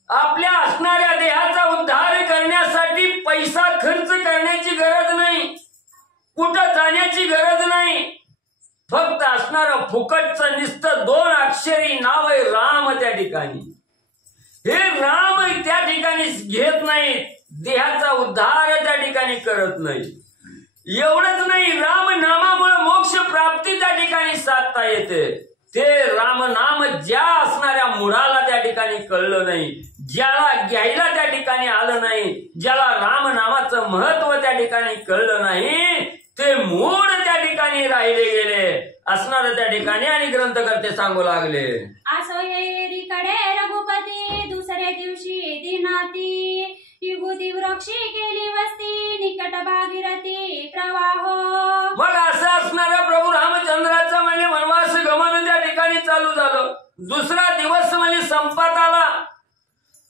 आपल्या असणाऱ्या देहाचा उद्धार करण्यासाठी पैसा खर्च करण्याची गरज नाही, कुठं जाण्याची गरज नाही. फक्त असणारं फुकटचं नुसतं 2 अक्षरी नाव आहे राम. त्या ठिकाणी हे राम त्या ठिकाणी घेत नाही, देहाचा उद्धार त्या ठिकाणी करत नाही. एवढंच नाही, राम नामामुळे मोक्ष प्राप्ती त्या ठिकाणी साधता येते. ते रामनाम ज्या असणाऱ्या मुळाला त्या ठिकाणी कळलं नाही, ज्याला घ्यायला त्या ठिकाणी आलं नाही, ज्याला रामनामाचं महत्व त्या ठिकाणी कळलं नाही, ते मूळ त्या ठिकाणी राहिले गेले असणार त्या ठिकाणी. आणि ग्रंथकर्ते सांगू लागले, असो येरीकडे रघुपती दुसरे दिवशी दिनाती. युगुती वृक्षी केली वस्ती निकट भागीरथी प्रवाहो. मग असं असणाऱ्या प्रभू रामचंद्राचं म्हणजे वनवास गमन त्या ठिकाणी चालू झालं. दुसरा दिवस म्हणजे संपात आला.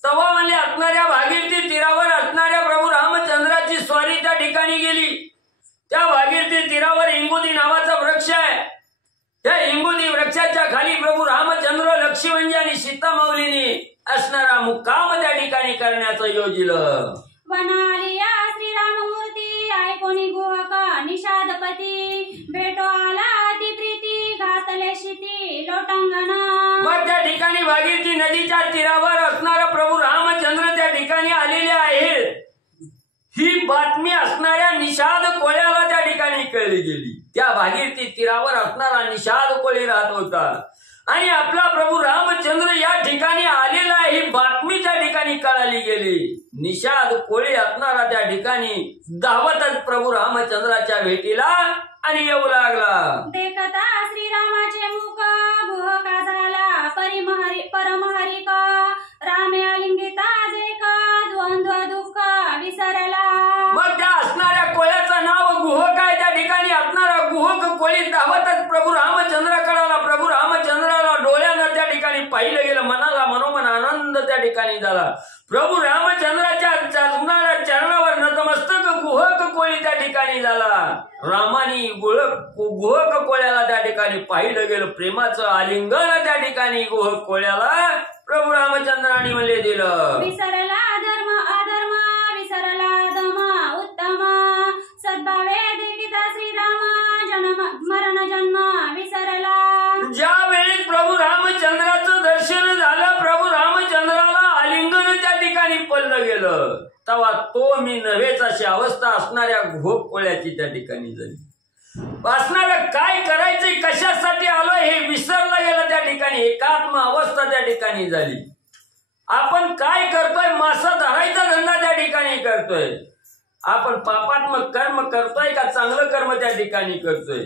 तेव्हा म्हणजे असणाऱ्या भागीरथी तीरावर असणाऱ्या प्रभू रामचंद्राची स्वारी त्या ठिकाणी गेली. त्या भागीरथी तीरावर इंगुदी नावाचा वृक्ष आहे. त्या इंगुदी वृक्षाच्या खाली प्रभू रामचंद्र, लक्ष्मणजी आणि सीता माऊलीनी असणारा मुक्काम त्या ठिकाणी करण्याचं योजिलं. वनालिया श्रीराममूर्ती ऐकोनी गुहक निषादपती. भेटो आला ती प्रीती घातले शिती लोटांगण. मग त्या ठिकाणी भागीरथी नदीच्या तीरावर असणारा प्रभू रामचंद्र त्या ठिकाणी आलेले आहेत. ही बातमी असणाऱ्या निषाद कोळ्याला त्या ठिकाणी कळली गेली. त्या भागीरथी तीरावर असणारा निषाद कोळी राहत होता आणि आपला प्रभू रामचंद्र या ठिकाणी आलेला आहे ही बातमी त्या ठिकाणी कळाली गेली. निषाद कोळी असणारा त्या ठिकाणी धावतच प्रभू रामचंद्राच्या भेटीला आणि येऊ लागला. देखता श्रीरामाचे मुख गुहका झाला परमहरिक. रामे अलिंगिता देख द्वंद्व दुःख विसरला. मग त्या असणाऱ्या कोळ्याचं नाव गुहक आहे. त्या ठिकाणी असणारा गुहक कोळी धावतच प्रभू रामचंद्राकडे, प्रभू रामचंद्राला डोळ्यानं त्या ठिकाणी पाहिलं गेलं. मनाला मनोमन आनंद त्या ठिकाणी झाला. प्रभू रामचंद्राच्या चरणावर नतमस्तक गुहक गुहक कोळी त्या ठिकाणी झाला. रामानी गुहक कोळ्याला त्या ठिकाणी पाहिलं गेलं. प्रेमाचं आलिंगन त्या ठिकाणी गुहक कोळ्याला प्रभू रामचंद्रांनी म्हणले दिलं. विसरला धर्म अधर्म विसरला धम उत्तम सद्भावे देखिता श्रीराम जन्म मरण जन्म विसरला. ज्या वेळी प्रभू रामचंद्राचं दर्शन झालं, प्रभू रामचंद्राला आलिंगन त्या ठिकाणी पडलं गेलं, तेव्हा तो मी नव्हेच अशी अवस्था असणाऱ्या गुहक कोळ्याची त्या ठिकाणी झाली. असणारं काय करायचंय, कशासाठी आलोय हे विसरलं गेलं त्या ठिकाणी. एकात्म अवस्था त्या ठिकाणी झाली. आपण काय करतोय, मासा धरायचा धंदा त्या ठिकाणी करतोय. आपण पापात्मक कर्म करतोय का चांगलं कर्म त्या ठिकाणी करतोय.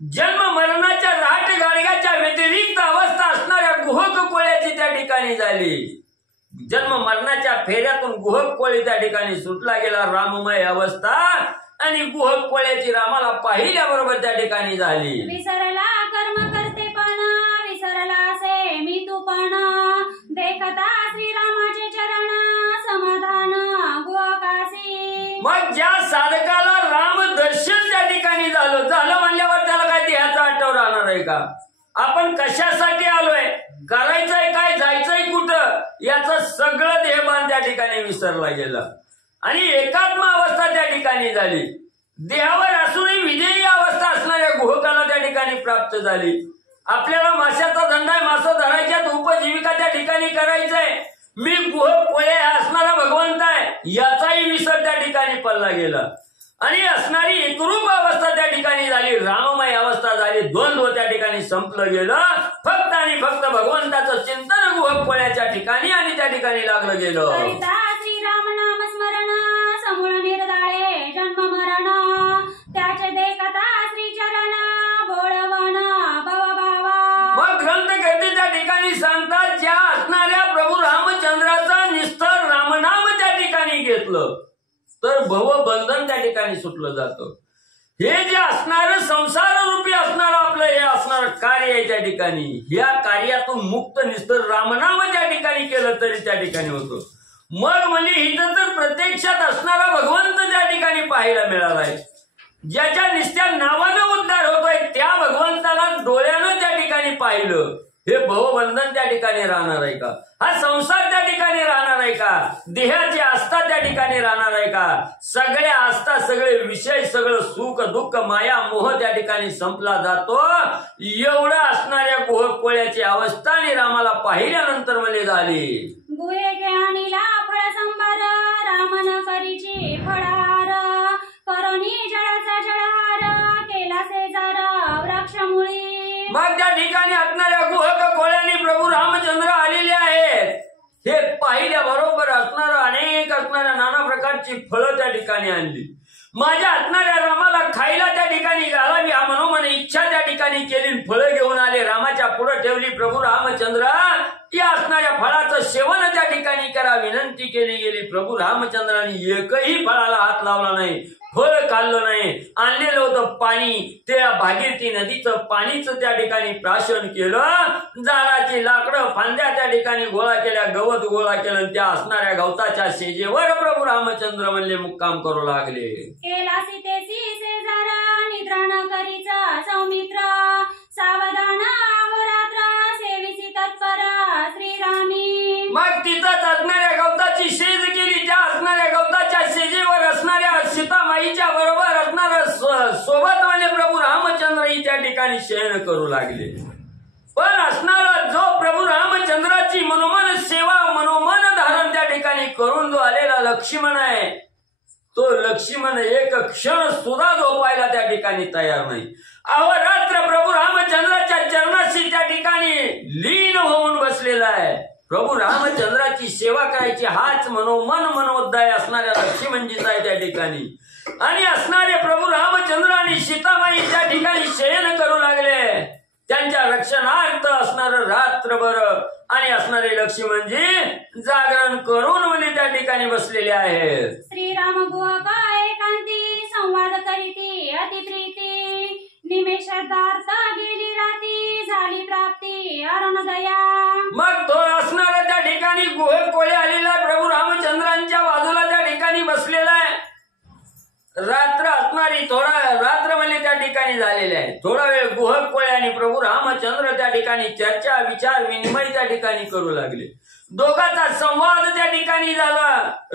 जन्म मरणाच्या राट गाडग्याच्या व्यतिरिक्त अवस्था असणाऱ्या गुहक कोळ्याची त्या ठिकाणी झाली. जन्म मरणाच्या फेऱ्यातून गुहक कोळी त्या ठिकाणी सुटला गेला. राममय अवस्था आणि गुहक कोळ्याची रामाला पाहिल्याबरोबर त्या ठिकाणी झाली. विसरला कर्म करते पण विसरला से मी तू पण देखता श्रीरामाचे चरण समाधान गुहकासी. मग ज्या साधकाला राम दर्शन त्या ठिकाणी झालं म्हणल्यावर त्याला काय देहाचा आठव राहणार आहे का. आपण कशासाठी आलोय, करायचंय काय, जायचंय कुठं, याचं सगळं देहभान त्या ठिकाणी विसरला गेलं आणि एकात्म अवस्था त्या ठिकाणी झाली. देहावर असूनही विधेयी अवस्था असणाऱ्या गुहकाला त्या ठिकाणी प्राप्त झाली. आपल्याला माशाचा धंदा आहे, मासा धरायच्यात उपजीविका त्या ठिकाणी करायचंय. मी गुहक कोळ्या असणारा भगवंत आहे याचाही विसर त्या ठिकाणी पडला गेला आणि असणारी एकरूप अवस्था त्या ठिकाणी झाली. राममय अवस्था झाली. द्वंद्व त्या ठिकाणी संपलं गेलं. फक्त आणि फक्त भगवंताचं चिंतन गुहक कोळ्याच्या ठिकाणी आणि त्या ठिकाणी लागलं गेलं. श्रीराम नाम स्मरण समूळ निर्दाळे जन्म मरण त्याचे देखता श्रीचरण बोळवण भवभावा. मग ग्रंथकर्ते त्या ठिकाणी सांगतात, ज्या असणाऱ्या प्रभू रामचंद्राचा निस्तर रामनाम त्या ठिकाणी घेतलं तर भवबंधन त्या ठिकाणी सुटलं जातं. हे जे असणारं संसार रूपी असणारं आपलं हे असणारं कार्य आहे त्या ठिकाणी, या कार्यातून मुक्त निस्तर रामनाम त्या ठिकाणी केलं तरी त्या ठिकाणी होतं. मग म्हणजे इथं तर प्रत्यक्षात असणारा भगवंत त्या ठिकाणी पाहायला मिळालाय. ज्याच्या निस्त्या नावानं उद्धार होतोय त्या भगवंताला डोळ्यानं त्या ठिकाणी पाहिलं. हे भवबंधन त्या ठिकाणी राहणार आहे का, हा संसार त्या ठिकाणी राहणार आहे का, देहाची आस्था त्या ठिकाणी राहणार आहे का, सगळ्या आस्था सगळे विषय सगळं सुख दुःख माया मोह त्या ठिकाणी संपला जातो. एवढं असणाऱ्या गुहक कोळ्याची अवस्था आणि रामाला पाहिल्यानंतर मला झाली. गुहे ज्ञानीला फळ संभार रामन करीची फळार करोनी जळाचा जळहार केला शेजार वृक्षमुळी. मग त्या ठिकाणी असणाऱ्या गुहक कोळ्याने प्रभू रामचंद्र आलेले आहेत. हे पाहिल्या बरोबर असणारं अनेक असणाऱ्या नाना प्रकारची फळं त्या ठिकाणी आणली. माझ्या असणाऱ्या रामाला खायला त्या ठिकाणी घालावी हा मनोमन इच्छा त्या ठिकाणी केली. फळं घेऊन आले, रामाच्या पुढे ठेवली. प्रभू रामचंद्र या असणाऱ्या फळाचं सेवन त्या ठिकाणी करा विनंती केली गेली. प्रभू रामचंद्रांनी एकही फळाला हात लावला नाही, फळ खाल्लं नाही. आणलेलं होतं पाणी, त्या भागीरथी नदीचं पाणीच त्या ठिकाणी प्राशन केलं. झाडाची लाकडं फांद्या त्या ठिकाणी गोळा केल्या, गवत गोळा केलं. त्या असणाऱ्या गवताच्या शेजेवर प्रभू रामचंद्र म्हणले मुक्काम करू लागले. केला सीतेसी शेजार निद्राण करीचा सौमित्र सावधान अहोरात्र सेविसी तत्पर श्रीरामी. मग तिथंच असणाऱ्या गवताची शेज केली. त्या असणाऱ्या गवताच्या शेजेवर असणाऱ्या सीतामाईच्या बरोबर असणाऱ्या सोबत म्हणजे प्रभू रामचंद्र त्या ठिकाणी शयन करू लागले. पण असणारा जो प्रभू रामचंद्राची मनोमन सेवा मनोमन धारण त्या ठिकाणी करून जो आलेला लक्ष्मण आहे, तो लक्ष्मण एक क्षण सुद्धा झोपायला त्या ठिकाणी तयार नाही. अहोरात्र प्रभू रामचंद्राच्या चरणाशी त्या ठिकाणी लीन होऊन बसलेला आहे. प्रभू रामचंद्राची सेवा करायची हाच मनोमन मनोद्धाय असणाऱ्या लक्ष्मणजीचा आहे त्या ठिकाणी. आणि असणारे प्रभू रामचंद्र आणि सीतामाई त्या ठिकाणी शयन करू लागले. त्यांच्या रक्षणार्थ असणार रात्रभर आणि असणारे लक्ष्मणजी जागरण करून म्हणजे त्या ठिकाणी बसलेले आहेत. श्रीराम गुहका एकांती संवाद करीती अतिप्रीती निमेषार्थ गेली राती झाली प्राप्ती अरुणोदया. मग तो असणारा त्या ठिकाणी गुहक कोळी आलेला प्रभू रामचंद्रांच्या बाजूला त्या ठिकाणी बसलेला आहे रात्र असणारी रात्र म्हणजे त्या ठिकाणी झालेले आहे. थोडा वेळ गुहक कोळे आणि प्रभू रामचंद्र त्या ठिकाणी चर्चा विचार विनिमय त्या ठिकाणी करू लागले. दोघांचा संवाद त्या ठिकाणी झाला.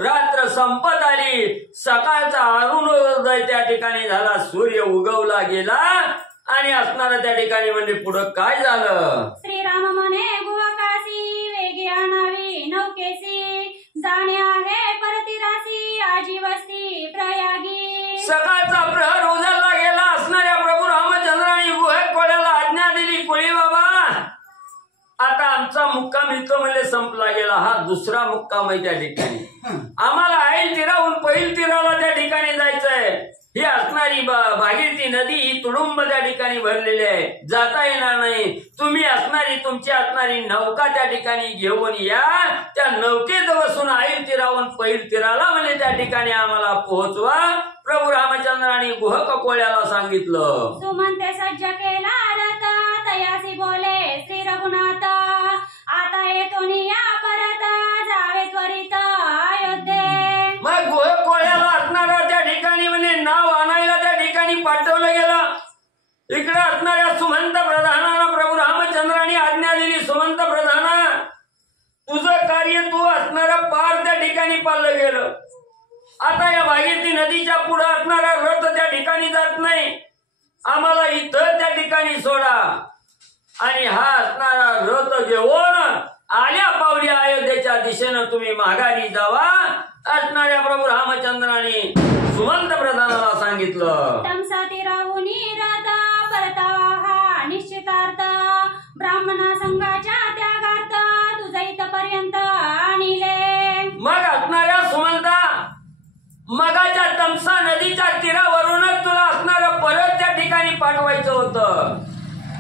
रात्र संपत आली. सकाळचा अरुणोदय त्या ठिकाणी झाला. सूर्य उगवला गेला आणि असणारा त्या ठिकाणी म्हणजे पुढं काय झालं. श्रीराम म्हणे गुहकासी वेगी आणावी नौकेसी जाणे आहे परतीरासी आजी वस्ती प्रयागी. सकाळचा प्रहर उजळला गेला. असणाऱ्या प्रभू रामचंद्राने गुहेत कोळ्याला आज्ञा दिली, कोळी बाबा आता आमचा मुक्काम इथं म्हणजे संपला गेला. हा दुसरा मुक्काम आहे त्या ठिकाणी. आम्हाला ऐन तीराहून पैल तीराला त्या ठिकाणी जायचंय. ही असणारी भागीरथी नदी ही तुडुंब त्या ठिकाणी भरलेली आहे. जाता येणार नाही. तुम्ही तुमची असणारी नौका त्या ठिकाणी घेऊन या. त्या नौकेत बसून ऐन तीराहून पैल तीराला म्हणजे त्या ठिकाणी आम्हाला पोहोचवा. प्रभू रामचंद्राने गुहक कोळ्याला सांगितलं. सुमंते सज्ज केला रथ तयासी बोले श्री रघुनाथ आता येतो या परत जावे त्वरित अयोध्ये. मग गुहक कोळ्याला असणारा त्या ठिकाणी म्हणजे नाव आणायला त्या ठिकाणी पाठवलं गेलं. इकडे असणाऱ्या सुमंत प्रधानाला प्रभू रामचंद्राने आज्ञा दिली, सुमंत प्रधाना तुझं कार्य तू असणारा पार त्या ठिकाणी पाळलं गेलं. आता या भागीरथी नदीच्या पुढे असणारा रथ त्या ठिकाणी जात नाही. आम्हाला इथं त्या ठिकाणी सोडा आणि हा असणारा रथ घेऊन आल्या पावली अयोध्येच्या दिशेनं तुम्ही माघारी जावा. असणाऱ्या प्रभू रामचंद्राने सुमंत प्रधानाला सांगितलं. तमसाती राहुनी रथ परतावा हा निश्चितार्थ ब्राह्मणा संघाच्या त्यागार्थ तुझा इथपर्यंत आणिले. मग असणाऱ्या सुमंता मगाच्या तमसा नदीच्या तीरावरूनच तुला असणारं परत त्या ठिकाणी पाठवायचं होतं.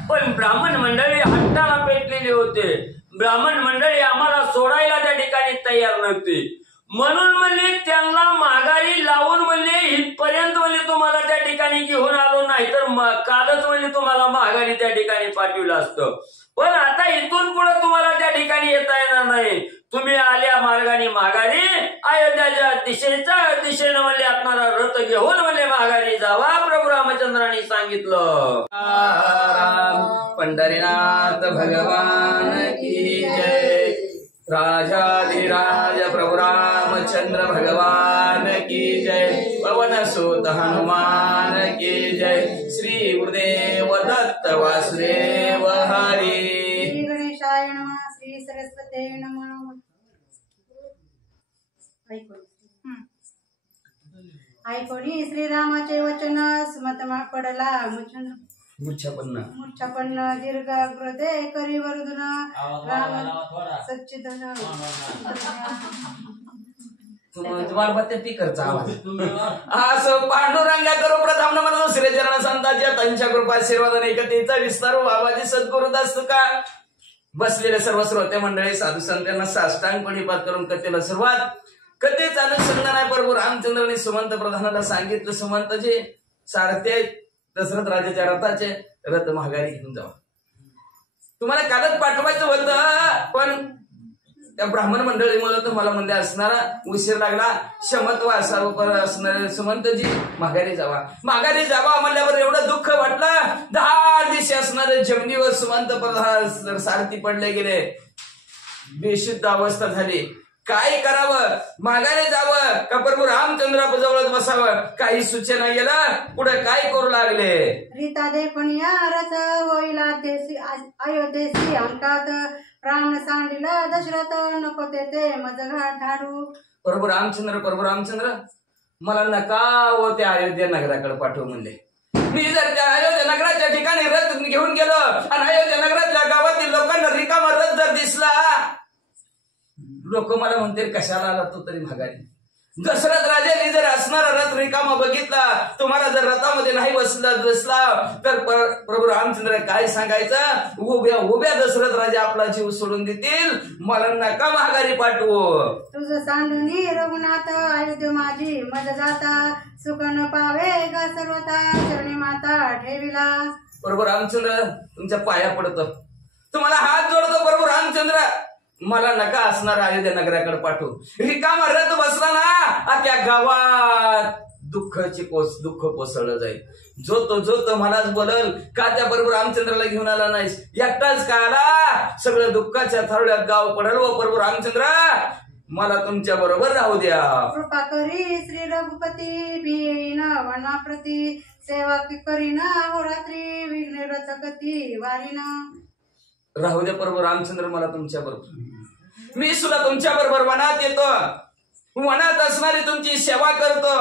पण ब्राह्मण मंडळी हट्टाला पेटलेली होते. ब्राह्मण मंडळी आम्हाला सोडायला त्या ठिकाणी तयार नव्हती. म्हणून म्हणजे त्यांना माघारी लावून म्हणजे इथपर्यंत म्हणजे तुम्हाला त्या ठिकाणी घेऊन आलो नाही तर कालच म्हणजे तुम्हाला माघारी त्या ठिकाणी पाठवलं असतं. पण आता इथून पुढे तुम्हाला त्या ठिकाणी येता येणार नाही. तुम्ही आल्या मार्गाने माघारी अयोध्याच्या दिशेनं म्हणजे असणारा रथ घेऊन म्हणजे माघारी जावा. प्रभू रामचंद्रांनी सांगितलं. पंढरीनाथ भगवान की जय. राजाधिराज प्रभु रामचंद्र भगवान की जय. पवन सुत हनुमान की जय. श्री गुरुदेव दत्त वासुदेव हरी. श्री गणेशाय नमः. श्री सरस्वते नमः. ऐकोनी श्रीरामाचे वचन सुमत पडला मूर्छापन्न दीर्घ हृदय करी वरदुन राम सच्चिदन. असं पांडुरंगा करू प्रथम नमन दुसरे चरण संतांच्या त्यांच्या कृपा आशीर्वादाने एकतेचा विस्तार बाबाजी सद्गुरुदास तुका. बसलेले सर्व श्रोते मंडळी साधू संतांना साष्टांगपणी पाठ करून कथेला सुरुवात. कथेचा अनुसंधान आहे. प्रभू रामचंद्रांनी सुमंत प्रधानाला सांगितलं, सुमंतचे सारथे दशरथ राजाच्या रथाचे रथ माघारी घेऊन जावा. तुम्हाला कालच पाठवायचं होतं पण त्या ब्राह्मण मंडळीमुळे तुम्हाला म्हणजे असणारा उशीर लागला. क्षमत्व असावं असणार. सुमंतजी माघारी जावा. माघारी जावा म्हणल्यावर एवढं दुःख वाटलं. 10 दिवशी असणारे जमिनीवर सुमंत प्रधान सारथी पडले गेले. बेशुद्ध अवस्था झाली. काय करावं? माघारी जावं का प्रभू रामचंद्राजवळच बसावं? काही सूचना गेलं. पुढे काय करू लागले. रीता देखून या रथ होईल अयोध्येसी अंकात प्राण सांडिला दशरथ नको ते मज ढाडू. प्रभू रामचंद्र मला नका व त्या अयोध्या नगराकडे पाठव म्हणले. मी जर त्या अयोध्या नगराच्या ठिकाणी रथ घेऊन गेलो आणि अयोध्या नगरातल्या गावातील लोकांना रिकामा रथ जर दिसला, लोक मला म्हणतील कशाला आला तो तरी माघारी. दशरथ राजाने जर असणारा रथ रिकामा बघितला, तुम्हाला जर रथामध्ये नाही बसला तर प्रभू रामचंद्र काय सांगायचं? उभ्या दशरथ राजा आपला जीव सोडून देतील. मला नका माघारी पाठवू. तुझं सांडूनी रघुनाथ अयोध्या माझी मज जाता सुख न पावे ग सर्वथा चरणी माता ठेविला. प्रभू रामचंद्र तुमच्या पाया पडतो, तुम्हाला हात जोडतो. प्रभू रामचंद्र मला नका असणार अयोध्या नगराकडे पाठवू. रिकामा रथ बसला ना त्या गावात दुःख कोसळलं जाईल. जो तो मलाच बोलल का त्याबरोबर रामचंद्राला घेऊन आला नाहीस, एकटाच का आला, सगळं दुःखाच्या थारोळ्यात गाव पडल व प्रभू रामचंद्र मला तुमच्या बरोबर राहू द्या. कृपा करी श्री रघुपती भियेन वनाप्रती, सेवा करीन होरात्री विघ्न रथगती वारीन. राहू द्या प्रभू रामचंद्र मला तुमच्या बरोबर, मी सुद्धा तुमच्या बरोबर वनात येतो, वनात असणारी तुमची सेवा करतो.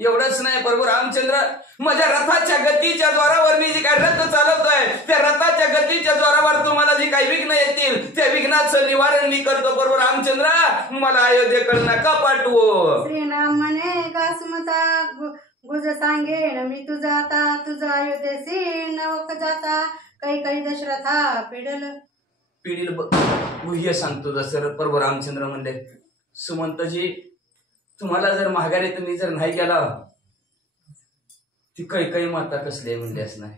एवढंच नाही प्रभू रामचंद्र, माझ्या रथाच्या गतीच्या द्वारावर मी जी काही रथ चालवतोय त्या रथाच्या गतीच्या द्वारावर तुम्हाला जी काही विघ्न येतील त्या विघ्नाचं निवारण मी करतो. प्रभू रामचंद्र मला अयोध्येकडे नका पाठवू. श्रीराम म्हणे घासमता गुज सांगेन मी तुझा आता, तुझा अयोध्येसी नवक जाता, काही दशरथा पिडील गुह्य सांगतो दशरथ. प्रभू रामचंद्र म्हणले, सुमंतजी तुम्हाला जर माघारी तुम्ही जर नाही गेला, ती काही माता कसली आहे म्हणली असणार.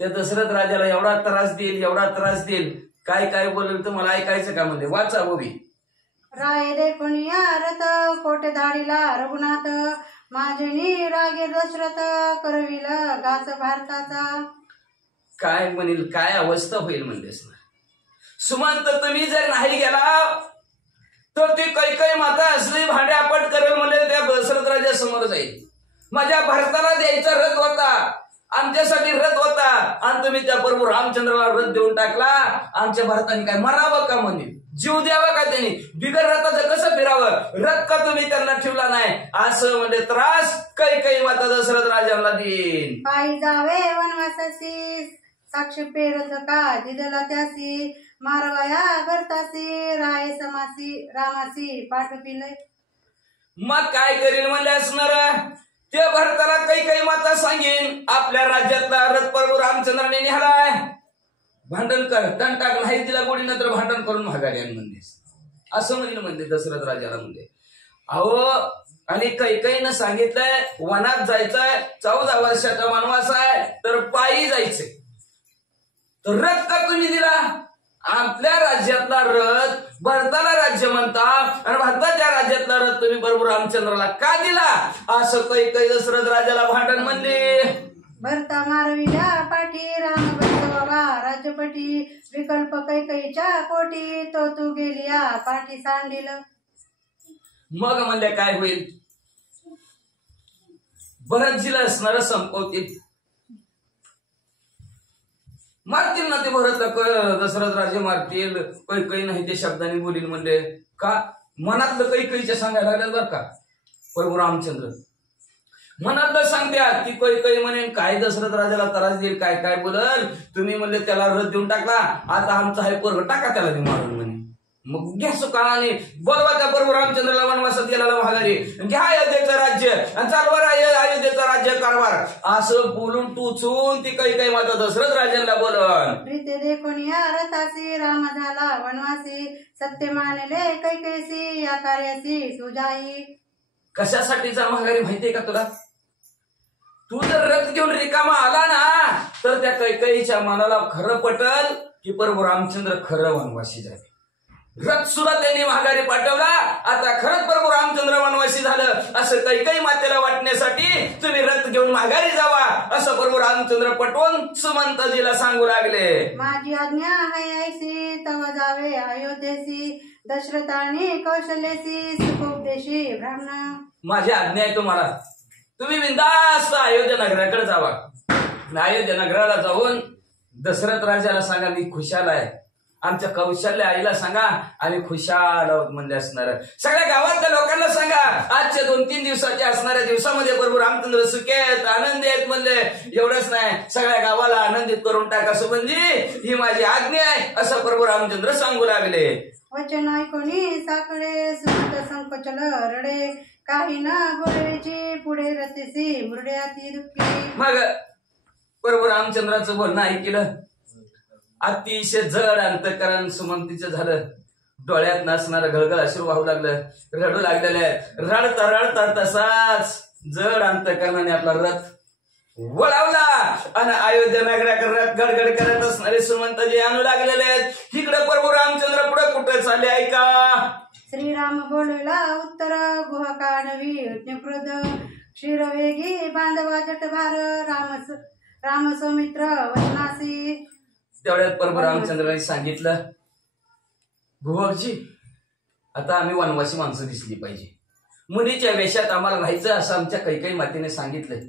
त्या दशरथ राजाला एवढा त्रास देईल, काय बोलेल तुम्हाला ऐकायचं का म्हणले. वाचा बोबी. राय देखुनिया रथ कोटे धाडीला रघुनाथ, माझे रागे दशरथ करविल गाच भारताचा. काय म्हणेल, काय अवस्था होईल म्हणले असणार. सुमंत तुम्ही जर नाही गेला तर ती काही माता असली भांड्यापट करेल म्हणजे त्या दशरथ राजा समोर जाईल. माझ्या भारताला द्यायचा रथ होता, आमच्यासाठी रथ होता, आणि तुम्ही त्या प्रभू रामचंद्राला रथ देऊन टाकला. आमच्या भारताने काय मरावं का म्हणे, जीव द्यावा का त्यांनी, बिगर रथाचं कसं फिरावं, रथ का तुम्ही त्यांना ठेवला नाही, असं म्हणजे त्रास काही माता दशरथ राजाला देईन. पायी जावे वनवासासी, साक्षी पेरत का दिदला त्यासी, मारवाया भरतासी राय समासी, रामासी पाठविले. मग काय करील म्हणले असणार. त्या भरताला काही माता सांगेन आपल्या राज्यातला रथ प्रभू रामचंद्राने निघालाय, भांडण कर, टाक नाही तिला गोडी नंतर भांडण करून माघारी म्हणले असं म्हणले दशरथ राजाला. म्हणले अहो, आणि कैकेयीनं सांगितलंय वनात जायचंय, 14 वर्षाचा वनवास आहे, तर पायी जायचंय. तर रथ का तुम्ही दिला. आपल्या राज्यातला रथ भरताला राज्य म्हणता, आणि भरताच्या राज्यातला रथ तुम्ही प्रभू रामचंद्राला का दिला, असं काही दशरथ राजाला भांडण म्हणले. भरता मारविल्या पाठी राम बसवावा राजपटी, विकल्प कैकेयीच्या पोटी तो तू गेलिया पाठी सांडिल. मग म्हणले काय होईल, भरतजीला असणार संपवतील, मारतील ना ते भरत, दशरथ राजे मारतील. काही नाही ते शब्दांनी बोलील म्हणले का, मनातलं कैकेयीच्या सांगायला लागलं बरं का प्रभू रामचंद्र. मनातलं सांगत्यात की काही म्हणेन काय दशरथ राजाला त्रास देईल, काय बोलल तुम्ही म्हणले त्याला रथ देऊन टाकला, आता आमचा आहे पोरग टाका त्याला मारून म्हणे. मग घ्या सुकाळाने बोलवा त्या प्रभू रामचंद्राला वनवासात गेला माघारी, घ्या अयोध्येचं राज्य आणि चालवा अयोध्येचा राज्य कारभार, असं बोलून टुचून ती काही माता दशरथ राजांना बोलवण. प्रीते देखुनिया रथासी राम झाला वनवासी, सत्य मानले कैकेयीसी या कार्यासी तुझाई. कशासाठी जा माघारी माहितीये का तुला. तू जर रथ घेऊन रिकामा आला ना तर त्या कैकेयीच्या मनाला खरं पटल की प्रभू रामचंद्र खरं वनवासी झाले. रथ सुद्धा त्यांनी माघारी पाठवला, आता खरंच प्रभू रामचंद्र वनवासी झालं असं कैकेयी मातेला वाटण्यासाठी तुम्ही रथ घेऊन माघारी जावा असं प्रभू रामचंद्र पटवून सुमंतजीला सांगू लागले. माझी आज्ञा आहे ऐसी तव जावे अयोध्येसी, दशरथाने कौशल्यसी सुखोपदेशी ब्राह्मण. माझी आज्ञा आहे तुम्हाला, तुम्ही बिनधास्त अयोध्या नगराकडे जावा. अयोध्या नगराला जाऊन दशरथ राजाला सांगा मी खुशाल आहे, आमच्या कौशल्य आईला सांगा आणि खुशाल आहोत म्हणजे असणार. सगळ्या गावातल्या लोकांना सांगा आजच्या 2-3 दिवसाच्या असणाऱ्या दिवसामध्ये प्रभू रामचंद्र सुखी आहेत, आनंदी आहेत म्हणले. एवढंच नाही, सगळ्या गावाला आनंदित करून टाका सुबंधी, ही माझी आज्ञा आहे असं प्रभू रामचंद्र सांगू लागले. वचन ऐकोनी साकडे सुमंत संकोचल रडे, काही ना गोरेची पुढे रतीसी मुरड्याती दुःखी. मग प्रभू रामचंद्राचं बोलणं ऐकलं, अतिशय जड अंतकरण सुमंतीचं झालं. डोळ्यात नसणारं घळघळ अश्रू वाहू लागलं, रडू लागलेलं. रडता तसाच जड अंतकरणाने आपला रथ वळवला आणि अयोध्या नगराकडे गडगड करत असणारे सुमंतजी आणू लागलेले आहेत. इकडे प्रभू रामचंद्र पुढे कुठे चालले ऐका. श्रीराम बोलला उत्तर गुह काढवी क्रोध, क्षीरवेगी बांधवा जटभार राम सौमित्र वचनासी. तेवढ्यात प्रभू रामचंद्रांनी सांगितलं, भुवकजी आता आम्ही वनवासी माणसं दिसली पाहिजे, मुलीच्या वेशात आम्हाला राहायचं असं आमच्या कैकेयी मातेने सांगितलंय.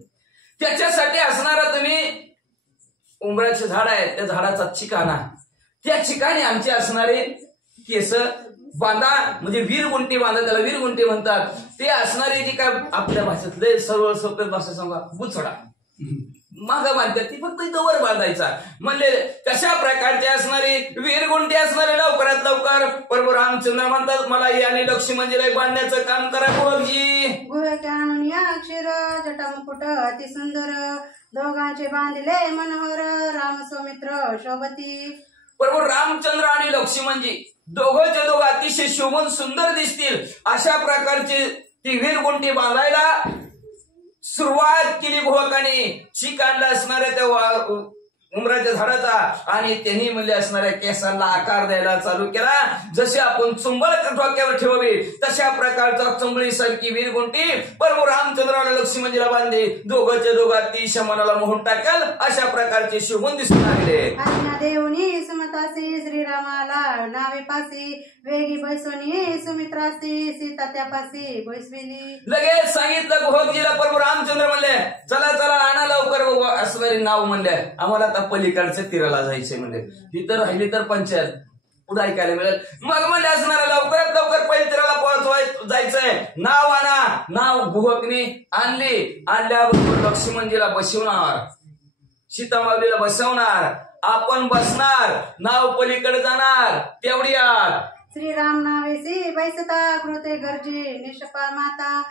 त्याच्यासाठी असणारा तुम्ही उंबराचे झाड आहे, त्या झाडाचा चिकाणा, त्या ठिकाणी आमचे असणारे केस बांधा, म्हणजे वीरगुंटी बांधा, त्याला वीरगुंटी म्हणतात. ते असणारे जे काय आपल्या भाषेतले सर्व सोपे भाषा सांगा बुचडा मागं बांधतात, ती फक्त इथं वर बांधायचा. म्हणजे कशा प्रकारचे असणारी वीरगुंटी असणारे लवकरात लवकर प्रभू रामचंद्र म्हणतात मला आणि लक्ष्मणजीला बांधण्याचं काम करा गुरुजी. गुहे आणून या क्षीर जटामुकुट अति सुंदर दोघांचे बांधले मनोहर राम सौमित्र शोभती. प्रभू रामचंद्र आणि लक्ष्मणजी दोघंचे दोघं अतिशय शोभून सुंदर दिसतील अशा प्रकारची ती वीरगुंटी बांधायला सुरुवात केली भुवकाने. चिकांडला असणाऱ्या त्या उमराच्या झाडाचा आणि त्यांनी म्हणजे असणाऱ्या केसांना आकार द्यायला चालू केला. जसे आपण चुंबळ डोक्यावर ठेवावी तशा प्रकारचा चुंबळी सारखी वीरगुंटी प्रभू रामचंद्राला लक्ष्मणजीला बांधली. दोघंच्या दोघं अतिशय मनाला मोहून टाकेल अशा प्रकारचे शोभून दिसून लागले. आज्ञा देऊनी सुमतासी श्रीरामाला नावे पासी वेगी बैसोनी सुमित्रासी सीता त्यापासी बैसविली. लगेच सांगितलं भोगजीला प्रभू रामचंद्र म्हणले चला चला आणा लवकर असणारे नाव म्हणले आम्हाला आता पलीकडच्या तीराला जायचंय. म्हणजे तिथं राहिली तर पंचायत पुढे ऐकायला मिळेल. मग म्हणजे असणारा लवकरात लवकर पहिल्या पोहोचवाय जायचंय, नाव आणा. नाव भुवकनी आणल्याबरोबर लक्ष्मणजीला बसवणार, सीतामाऊलीला बसवणार, आपण बसणार, नाव पलीकडे जाणार. तेवढी आत श्रीराम नावेसी बैसता कृते गरजे निष्पा माता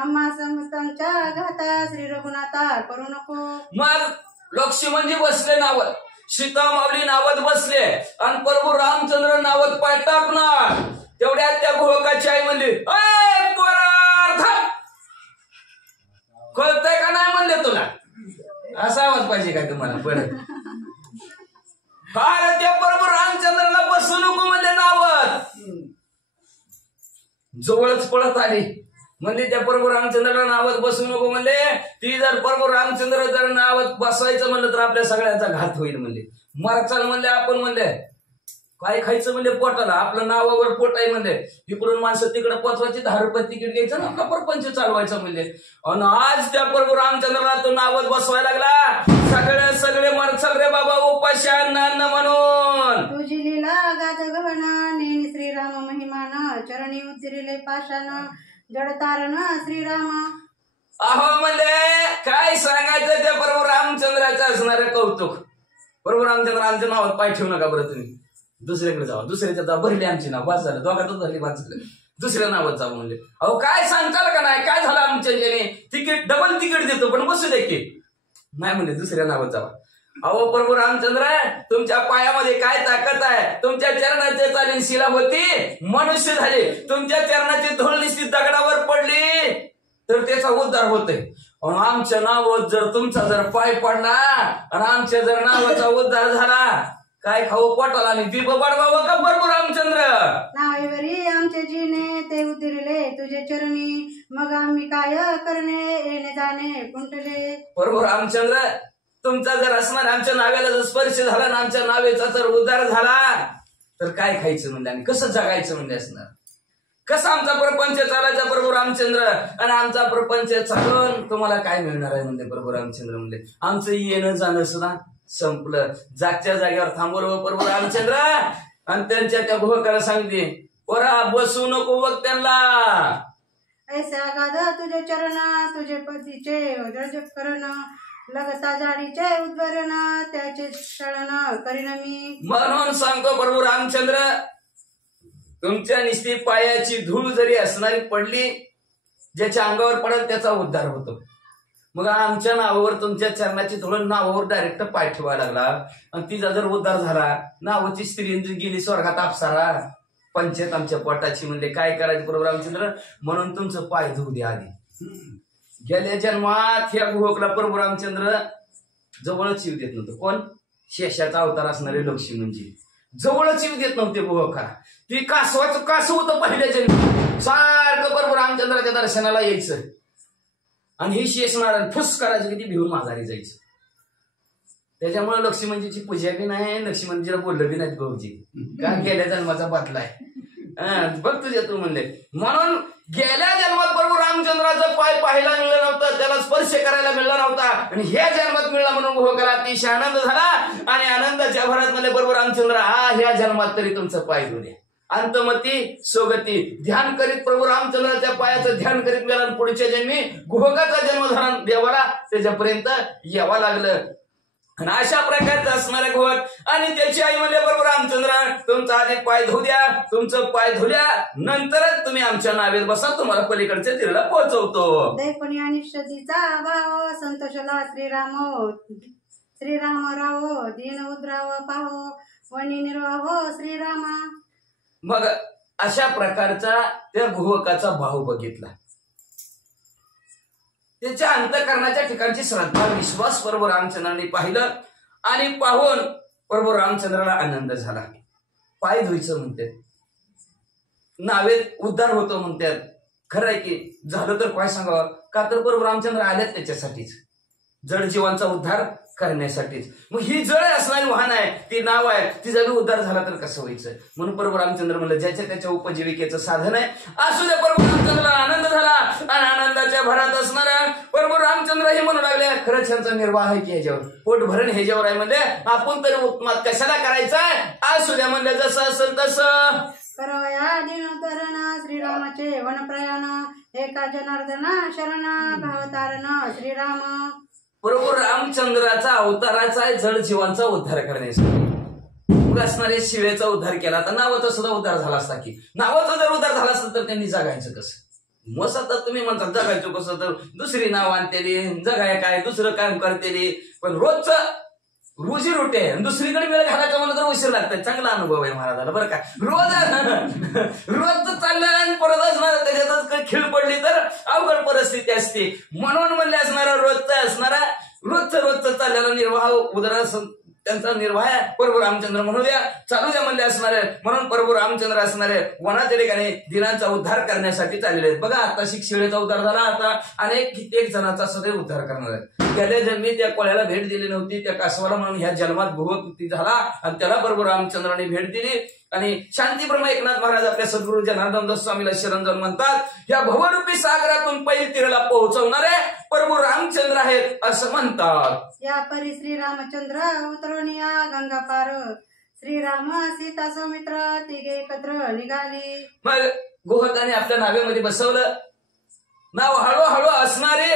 आम्हा समतांच्या घाता श्री रघुनाथा करू नको. मग लक्ष्मणजी बसले नावत, सीतामाऊली नावत बसले आणि प्रभू रामचंद्र नावत पाय टाकणार. तेवढ्यात त्या भुवकाची आई म्हणली कळतंय का नाही म्हणले तुला, असा आवाज पाहिजे काय तुम्हाला परत. फार त्या प्रभू रामचंद्राला बसू नको म्हणजे नावत. जवळच पळत आली म्हणजे त्या प्रभू रामचंद्राला नावत बसू नको म्हणले. ती जर प्रभू रामचंद्र जर नावत बसवायचं म्हणलं तर आपल्या सगळ्यांचा घात होईल म्हणले. मरचाल म्हणले आपण म्हणले काय खायचं म्हणजे पोटाला, आपलं नावावर पोट आहे म्हणले. इकडून माणसं तिकडे पोचवायची, 10 रुपये तिकीट घ्यायचं ना आपला प्रपंच चालवायचा म्हणले. आणि आज त्या प्रभू रामचंद्राला तो नावत बसवायला लागला. सगळे मरचाल रे बाबा उपाशी अन्न म्हणून. तुझी लीला गाज गहन नेनी श्रीराम महिमान चरणी उतरिले पाषाण जडतारण श्रीराम. अहो म्हणले काय सांगायचं त्या प्रभू रामचंद्राचं असणारं कौतुक. प्रभू रामचंद्र आमच्या नावात पाय ठेवू नका बरं, तुम्ही दुसऱ्याकडे जावा, दुसऱ्याच्या जावा, भरली आमची नाव वाच झालं, दोघातच झाली वाच झालं, दुसऱ्या नावात जावं म्हणले. अहो काय सांगताल का नाही, काय झालं आमच्या तिकीट डबल तिकीट देतो पण बसू दे की नाही म्हणले, दुसऱ्या नावात जावा. अहो प्रभू रामचंद्र तुमच्या पायामध्ये काय ताकद आहे, तुमच्या चरणाची चालीन शिला होती मनुष्य झाले, तुमच्या चरणाची धूळ निश्चित दगडावर पडली तर त्याचा उद्धार होतोय. आमच्या नावात जर तुमचा जर पाय पडला आणि आमच्या जर नावाचा उद्धार झाला काय खाऊ पोटाला आणि दीप बडवावं का प्रभू रामचंद्र. नावेवरी आमचे जीने ते उतरले तुझे चरणी मग आम्ही काय करणे येणे जाणे कुंटले. प्रभू रामचंद्र तुमचा जर असणार आमच्या नावेला जर स्पर्श झाला ना आमच्या नावेचा जर उद्धार झाला तर काय खायचं म्हणजे आणि कसं जगायचं म्हणजे असणार, कसं आमचा प्रपंच चालायचा प्रभू रामचंद्र. आणि आमचा प्रपंच चालून तुम्हाला काय मिळणार आहे म्हणजे प्रभू रामचंद्र म्हणजे आमचं येणं जाणं सुद्धा संपलं. जागच्या जागेवर थांबवलं प्रभू रामचंद्र आणि त्यांच्या त्या भुवकाला सांगते पोरा बसू नको बघ त्यांना. ऐसा गाध तुझे चरण तुझे पतीचे रज करण लगता जाडीचे उद्वरण त्याचे शरण करीन मी. म्हणून सांगतो प्रभू रामचंद्र तुमच्या निस्ती पायाची धूळ जरी असणारी पडली ज्याच्या अंगावर पडेल त्याचा उद्धार होतो. मग आमच्या नावावर तुमच्या चरणाची धूळ नावावर डायरेक्ट पाय ठेवायला लागला आणि तिचा जर उद्धार झाला नावाची स्त्री गेली स्वर्गात आपसारा पंचायत आमच्या पोटाची म्हणजे काय करायचं प्रभू रामचंद्र. म्हणून तुमचं पाय धुऊ द्या आधी. गेल्या जन्मात ह्या भुवकला प्रभू रामचंद्र जवळच येऊ देत नव्हतं. कोण शेषाचा अवतार असणारे लक्ष्मणजी जवळच येऊ देत नव्हते भुवकाला. ती कासव होतं पहिल्या जन्मी सारखं प्रभू रामचंद्राच्या दर्शनाला यायचं. आणि ही शेष नारायण फुस करायचं किती भिवून माघारी जायचं. त्याच्यामुळे लक्ष्मणजीची पूजा बी नाही, लक्ष्मणजीला बोललं बी नाही भाऊजी, का गेल्या जन्माचा बातला आहे. बघ तुझ्या तू म्हणले म्हणून गेल्या जन्मात प्रभू रामचंद्राचा पाय पाहायला मिळलं नव्हतं, त्याला स्पर्श करायला मिळला नव्हता, आणि ह्या जन्मात मिळला म्हणून गोहकाला अतिशय आनंद झाला. आणि आनंदाच्या भरात म्हणले प्रभू रामचंद्र ह्या जन्मात तरी तुमचं पाय धुले. अंतमती सोगती ध्यान करीत प्रभू रामचंद्राच्या पायाचं ध्यान करीत गेला. पुढच्या जन्मी गोहकाचा जन्म झाला देवाला, त्याच्यापर्यंत यावं लागलं. आणि अशा प्रकारचं असणारे गोहक आणि त्याची आई म्हणले प्रभू रामचंद्र तुमचा आधी पाय धुऊ द्या, तुमचं पाय धुल्या नंतरच तुम्ही आमच्या नावेत बसा, तुम्हाला पलीकडच्या तीराला पोहोचवतो. दैपणी आणि शतीचा भाव संतोषला श्रीराम राव दीन उद्राव पाहो वनी निर्वाहो श्रीरामा. मग अशा प्रकारचा त्या गोहकाचा भाव बघितला. त्याच्या अंतःकरणाच्या ठिकाणची श्रद्धा विश्वास प्रभू रामचंद्रांनी पाहिलं आणि पाहून प्रभू रामचंद्राला आनंद झाला. पाय धुयचं म्हणतात, नावेत उद्धार होतो म्हणतात. खरं आहे की झालं तर काय सांगावं, का तर प्रभू रामचंद्र आल्यात त्याच्यासाठीच, जड जीवांचा उद्धार करण्यासाठीच. मग ही जड असणारी वाहन आहे, ती नाव आहे, तिचा बी उद्धार झाला तर कसं व्हायचं. म्हणून प्रभू रामचंद्र म्हणलं ज्याच्या त्याच्या उपजीविकेचं साधन आहे असू द्या. प्रभू रामचंद्राला आनंद झाला आणि आनंदाच्या भरात असणारा प्रभू रामचंद्र हे म्हणू लागले खरंच ह्यांचा निर्वाह आहे की ह्याच्यावर पोट भरण ह्याच्यावर आहे. म्हणजे आपण तरी उत्मात कशाला करायचाय, असू द्या म्हणलं जसं असेल तसं. करवया दिनोत्तरण श्रीरामाचे वनप्रयाण एका जनार्दना शरण भावतारण श्रीराम. प्रभू रामचंद्राचा अवताराचा आहे जड जीवांचा उद्धार करण्यासाठी. मग असणारे शिवेचा उद्धार केला तर नावाचा सुद्धा उद्धार झाला असता की. नावाचा जर उद्धार झाला असता तर त्यांनी जगायचं कसं. मग सतत तुम्ही म्हणता जगायचं कसं, तर दुसरी नाव आणतेली, जगाय काय दुसरं काम करतेली. पण रोजचं रोजी रोटी आहे, दुसरीकडे वेळ घालायचं म्हणून तर उशीर लागतंय. चांगला अनुभव आहे महाराजाला बरं का. रोजच चाललं आणि परत असणार त्याच्यातच खीळ पडली तर अवघड परिस्थिती असते. म्हणून म्हणले असणारा रोजचं चाललेला निर्वाह उदरा त्यांचा निर्वाह प्रभू रामचंद्र म्हणू द्या, चालू द्या म्हणले असणारे. म्हणून प्रभू रामचंद्र असणारे वनाच्या ठिकाणी दिनांचा उद्धार करण्यासाठी चाललेले आहेत. बघा आता शिक्षेचा उद्धार झाला, आता अनेक कित्येक जणांचा सदैव उद्धार करणार आहेत. गेल्या जन्मी त्या कोळ्याला भेट दिली नव्हती, त्या कासवाला म्हणून ह्या जन्मात भुवकृती झाला आणि त्याला प्रभू रामचंद्राने भेट दिली. आणि शांतीब्रह्म एकनाथ महाराज आपल्या सद्गुरू जनार्दन दास स्वामीला शरण जाऊन म्हणतात या भवरूपी सागरातून पैल तीराला पोहोचवणारे प्रभू रामचंद्र आहेत असं म्हणतात. या परी श्रीरामचंद्र उतरून या गंगा पार श्रीराम सीता सौमित्र तिघे एकत्र निघाली. मग गोहकाने आपल्या नावेमध्ये बसवलं. नाव हळूहळू असणारे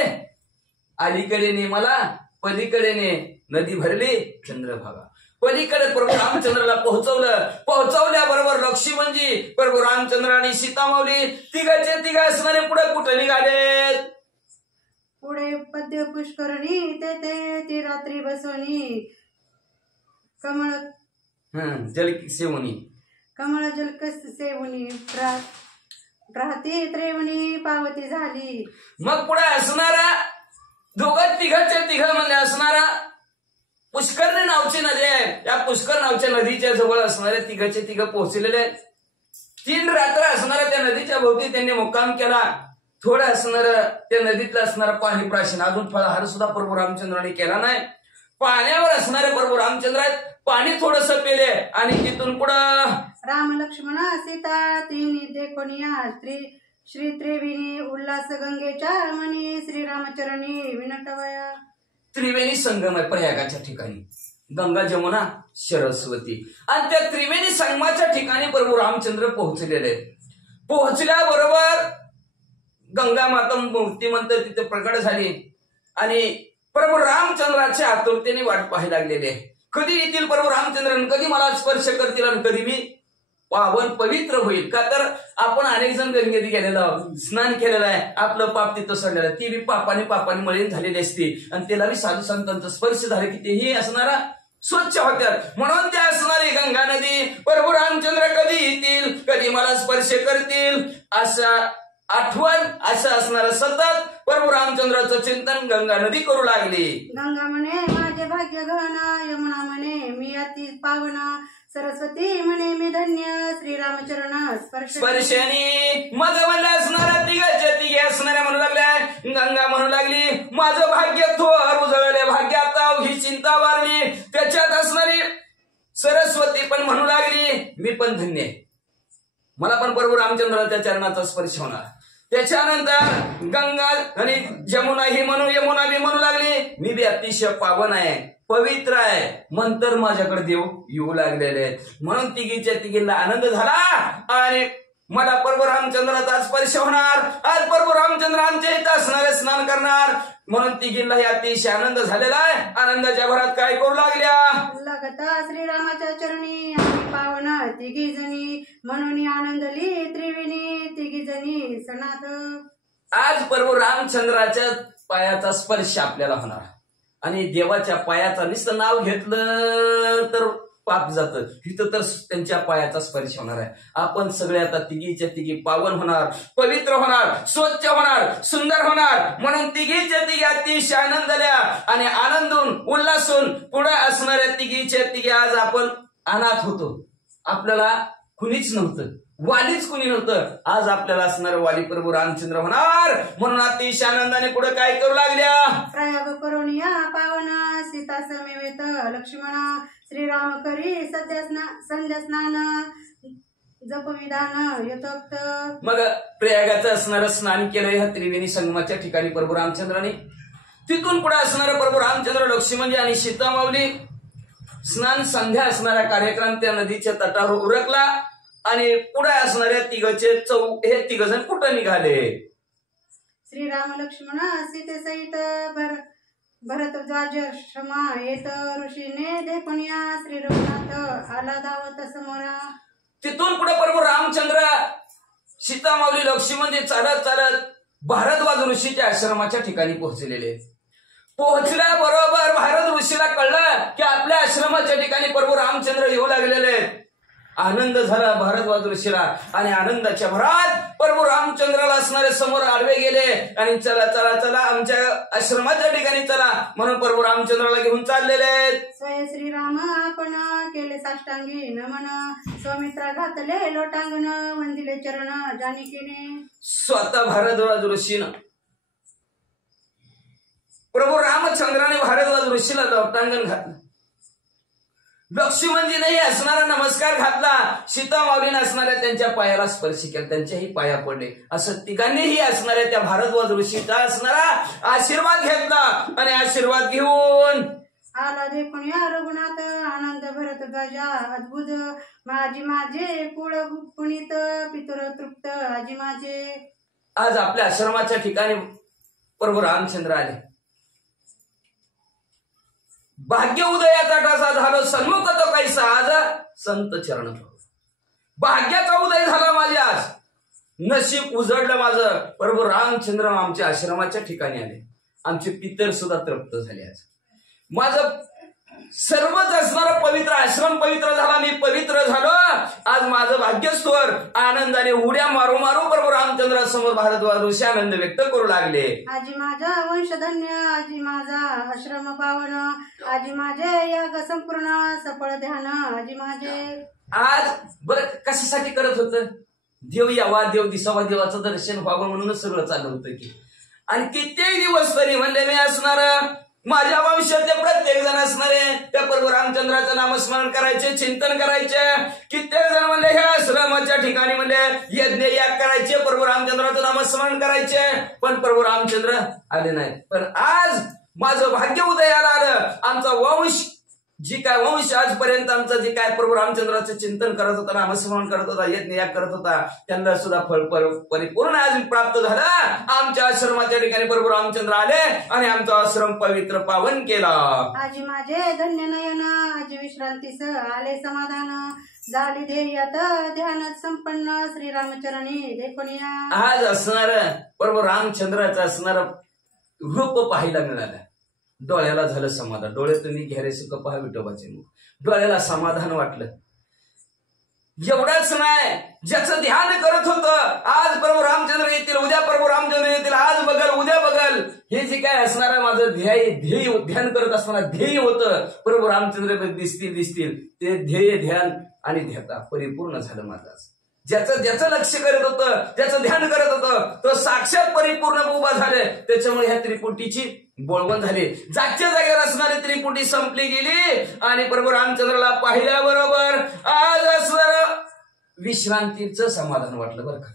अलीकडे ने मला पलीकडे ने नदी भरली चंद्रभागा. पलीकडे प्रभू रामचंद्राला पोहोचवल्याबरोबर लक्ष्मणजी प्रभू रामचंद्र आणि सीतामाऊली तिघाचे तिघ असणारे पुढे कुठे निघाले. पुढे पद्य पुष्करणी तेथे ती रात्री बसवणी कमळ जल सेवनी कमळ जलकस सेवणी राहती त्रेवणी पावती झाली. मग पुढे असणारा दोघं तिघाचे तिघ म्हणजे असणारा पुष्करणी नावची नदी आहे. या पुष्कर नावच्या नदीच्या जवळ असणारे तिघाचे तिघ पोहोचलेले आहेत. 3 रात्र असणाऱ्या त्या नदीच्या भोवती त्यांनी मुक्काम केला. थोडं असणार त्या नदीतलं असणारं पाणी प्राशन अजून फळाहार सुद्धा प्रभू रामचंद्राने केला नाही. पाण्यावर असणारे प्रभू रामचंद्र आहेत. पाणी थोडस पेले आणि तिथून पुढं राम लक्ष्मण सीता तिन्ही देखोनिया श्री त्रिवेणी उल्हास गंगेच्या मनी श्रीरामचरणी विनटवया. त्रिवेणी संगम आहे प्रयागाच्या ठिकाणी, गंगा जमुना सरस्वती. आणि त्या त्रिवेणी संगमाच्या ठिकाणी प्रभू रामचंद्र पोहोचलेले. पोहोचल्याबरोबर गंगा माता मूर्तिमंत तिथे प्रकट झाली आणि प्रभू रामचंद्राच्या आतुरतेने वाट पाहायला लागलेले. कधी येतील प्रभू रामचंद्र, कधी मला स्पर्श करतील आणि कधी मी पावन पवित्र होईल. का तर आपण अनेक जण गंगेत गेलेलो आहोत, स्नान केलेलं आहे, आपलं पाप तिथं सोडलेलं आहे. ती बी पापाने मलिन झालेली असते आणि त्याला बी साधू संतांचा स्पर्श झाला की तेही असणारा स्वच्छ होत्यात. म्हणून त्या असणारी गंगा नदी प्रभू रामचंद्र कधी येतील, कधी मला स्पर्श करतील अशा आठवण असं असणारं सतत प्रभू रामचंद्राचं चिंतन गंगा नदी करू लागली. गंगा म्हणे माझे भाग्य घन, यमुना म्हणे मी अति पावन, सरस्वती म्हणे मी धन्य श्रीरामचरण स्पर्शनी. मग म्हणलं असणाऱ्या तिघाच्या तिघे असणाऱ्या म्हणू लागल्या. गंगा म्हणू लागली सरस्वती पण म्हणू लागली मी पण धन्य आहे, मला पण प्रभू रामचंद्राच्या चरणाचा स्पर्श होणार. त्याच्यानंतर गंगा आणि यमुना ही यमुना बी म्हणू लागली मी बी अतिशय पावन आहे, पवित्र आहे, मंतर माझ्याकडे देव येऊ लागलेले आहेत. म्हणून तिघीच्या तिघींना आनंद झाला आणि मला प्रभू रामचंद्राचा स्पर्श होणार. आज प्रभू रामचंद्र आमच्या इथं असणारे स्नान करणार. म्हणून तिघींनाही अतिशय आनंद झालेला आहे. आनंदाच्या भरात काय करू लागल्या, लगता श्रीरामाच्या चरणी आम्ही पावन तिघी जणी, म्हणून आनंदली त्रिवेणी तिघी जणी सणात. आज प्रभू रामचंद्राच्या पायाचा स्पर्श आपल्याला होणार आणि देवाच्या पायाचा नुसतं नाव घेतलं तर पाप जातं, इथं तर त्यांच्या पायाचा स्पर्श होणार आहे. आपण सगळे आता तिघीच्या तिघी पावन होणार, पवित्र होणार, स्वच्छ होणार, सुंदर होणार. म्हणून तिघीच्या तिघी अतिशय आनंदल्या आणि आनंदून उल्हासून पुढे असणाऱ्या तिघीच्या तिघी आज आपण अनाथ होतो. आपल्याला कुणीच नव्हतं, वालीच कुणी नव्हतं. आज आपल्याला असणार वाली प्रभू रामचंद्र होणार. म्हणून अतिशय आनंदाने पुढे काय करू लागल्या, प्रयाग करून या पावन सीता समेवेत लक्ष्मण, श्रीराम करी संध्या स्नान जपविधान यथोक्त. मग प्रयागाचं असणारं स्नान केलं ह्या त्रिवेणी संगमाच्या ठिकाणी प्रभू रामचंद्राने. तिथून पुढे असणारे प्रभू रामचंद्र लक्ष्मणजी आणि सीता माऊली स्नान संध्या असणारा कार्यक्रम त्या नदीच्या तटावर उरकला आणि पुढे असणाऱ्या हे तिघ जण कुठं निघाले, श्रीराम लक्ष्मण सीते सहित भरद्वाज क्षमा येत ऋषीने देखुनिया, श्री रघुनाथ आला धावत समोरा. तिथून पुढे प्रभू रामचंद्र सीता माऊली लक्ष्मणजी चालत चालत भारद्वाज ऋषीच्या आश्रमाच्या ठिकाणी पोहोचलेले. पोहोचल्याबरोबर भारत ऋषीला कळलं की आपल्या आश्रमाच्या ठिकाणी प्रभू रामचंद्र येऊ लागलेले आहेत. आनंद झाला भारद्वाज ऋषीला आणि आनंदाच्या भरात प्रभू रामचंद्राला असणारे समोर आडवे गेले आणि चला चला चला आमच्या आश्रमाच्या ठिकाणी चला म्हणून प्रभू रामचंद्राला घेऊन चाललेले आहेत. स्वय श्रीराम आपण केले साष्टांगी नमन, सौमित्रा घातले लोटांगण वंदिले चरण जानिकीने. स्वतः भारद्वाज ऋषीनं प्रभू रामचंद्राने भारद्वाज ऋषीला लोटांगण घातलं. लक्ष्मणजीनेही असणारा नमस्कार घातला. सीता माऊलीने असणाऱ्या त्यांच्या पायाला स्पर्श केला, त्यांच्याही पाया पडले. असं तिघांनीही असणाऱ्या त्या भारद्वाज ऋषीचा असणारा आशीर्वाद घेतला आणि आशीर्वाद घेऊन आला देखून या रघुनाथ आनंद भरत गजा अद्भुत, माझी माझे कुळ पुनीत पितुर तृप्त आजी माझे. आज आपल्या आश्रमाच्या ठिकाणी प्रभू रामचंद्र आले. भाग्य उदयाचा टासा झालो सन्मुख तो कैसा, आज संत चरण भाग्याचा उदय झाला माझ्या. आज नशीब उजळलं माझं. प्रभू रामचंद्र आमच्या आश्रमाच्या ठिकाणी आले. आमचे पितर सुद्धा तृप्त झाले. आज माझं सर्वच असणारा पवित्र आश्रम पवित्र झाला, मी पवित्र झालो. आज माझं भाग्यस्वर आनंदाने उड्या मारू मारू प्रभू रामचंद्रासमोर भारद्वाज ऋषी आनंद व्यक्त करू लागले. आजी माझा वंशधन्य, आजी माझा आश्रम पावन, आजी माझे याग संपूर्ण सफळ ध्यान आजी माझे. आज बरं कशासाठी करत होतं, देव यावा, देव दिसावा, देवाचं दर्शन व्हावं म्हणूनच सगळं चालू होतं की. आणि कित्येक दिवस तरी म्हणले मी असणार माझ्या वंशातले प्रत्येक जण असणारे त्या प्रभू रामचंद्राचं नामस्मरण करायचे, चिंतन करायचे. कित्येक जण म्हणले हे आश्रमाच्या ठिकाणी म्हणले यज्ञ याग करायचे, प्रभू रामचंद्राचं नामस्मरण करायचे, पण प्रभू रामचंद्र आले नाही. पण आज माझं भाग्य उदयाला आलं. आमचा वंश जी काय वंश आजपर्यंत आमचं जे काय प्रभू रामचंद्राचं चिंतन करत होता, नामस्मरण करत होता, यज्ञ याग करत होता, त्यांना सुद्धा फळ परिपूर्ण आज प्राप्त झालं. आमच्या आश्रमाच्या ठिकाणी प्रभू रामचंद्र आले आणि आमचा आश्रम पवित्र पावन केला. आजी माझे धन्य नयन, आजी विश्रांतीस आले समाधान, झाली ध्येयात ध्यानात संपन्न श्रीरामचरणी देखुनिया. आज असणार प्रभू रामचंद्राचं असणार रूप पाहायला मिळालं. डोळ्याला झालं समाधान. डोळे तुम्ही घेरे सुख पहा विठोबाचे मुख. डोळ्याला समाधान वाटलं. एवढंच नाही, ज्याचं ध्यान करत होतं आज प्रभू रामचंद्र येतील, उद्या प्रभू रामचंद्र येतील, आज बघल उद्या बघल, हे जे काय असणार माझं ध्येय ध्यान करत असताना ध्येय होतं प्रभू रामचंद्र दिसतील ते ध्येय ध्यान आणि ध्येता परिपूर्ण झालं माझं. ज्याचं लक्ष करत होतं, ज्याचं ध्यान करत होतं, तो साक्षात परिपूर्ण उभा झाले. त्याच्यामुळे ह्या त्रिपुटीची बोळवण झाली. जागच्या जागेवर असणारी त्रिपुटी संपली गेली आणि प्रभू रामचंद्राला पाहिल्याबरोबर आज असणारं विश्रांतीचं समाधान वाटलं बरं का.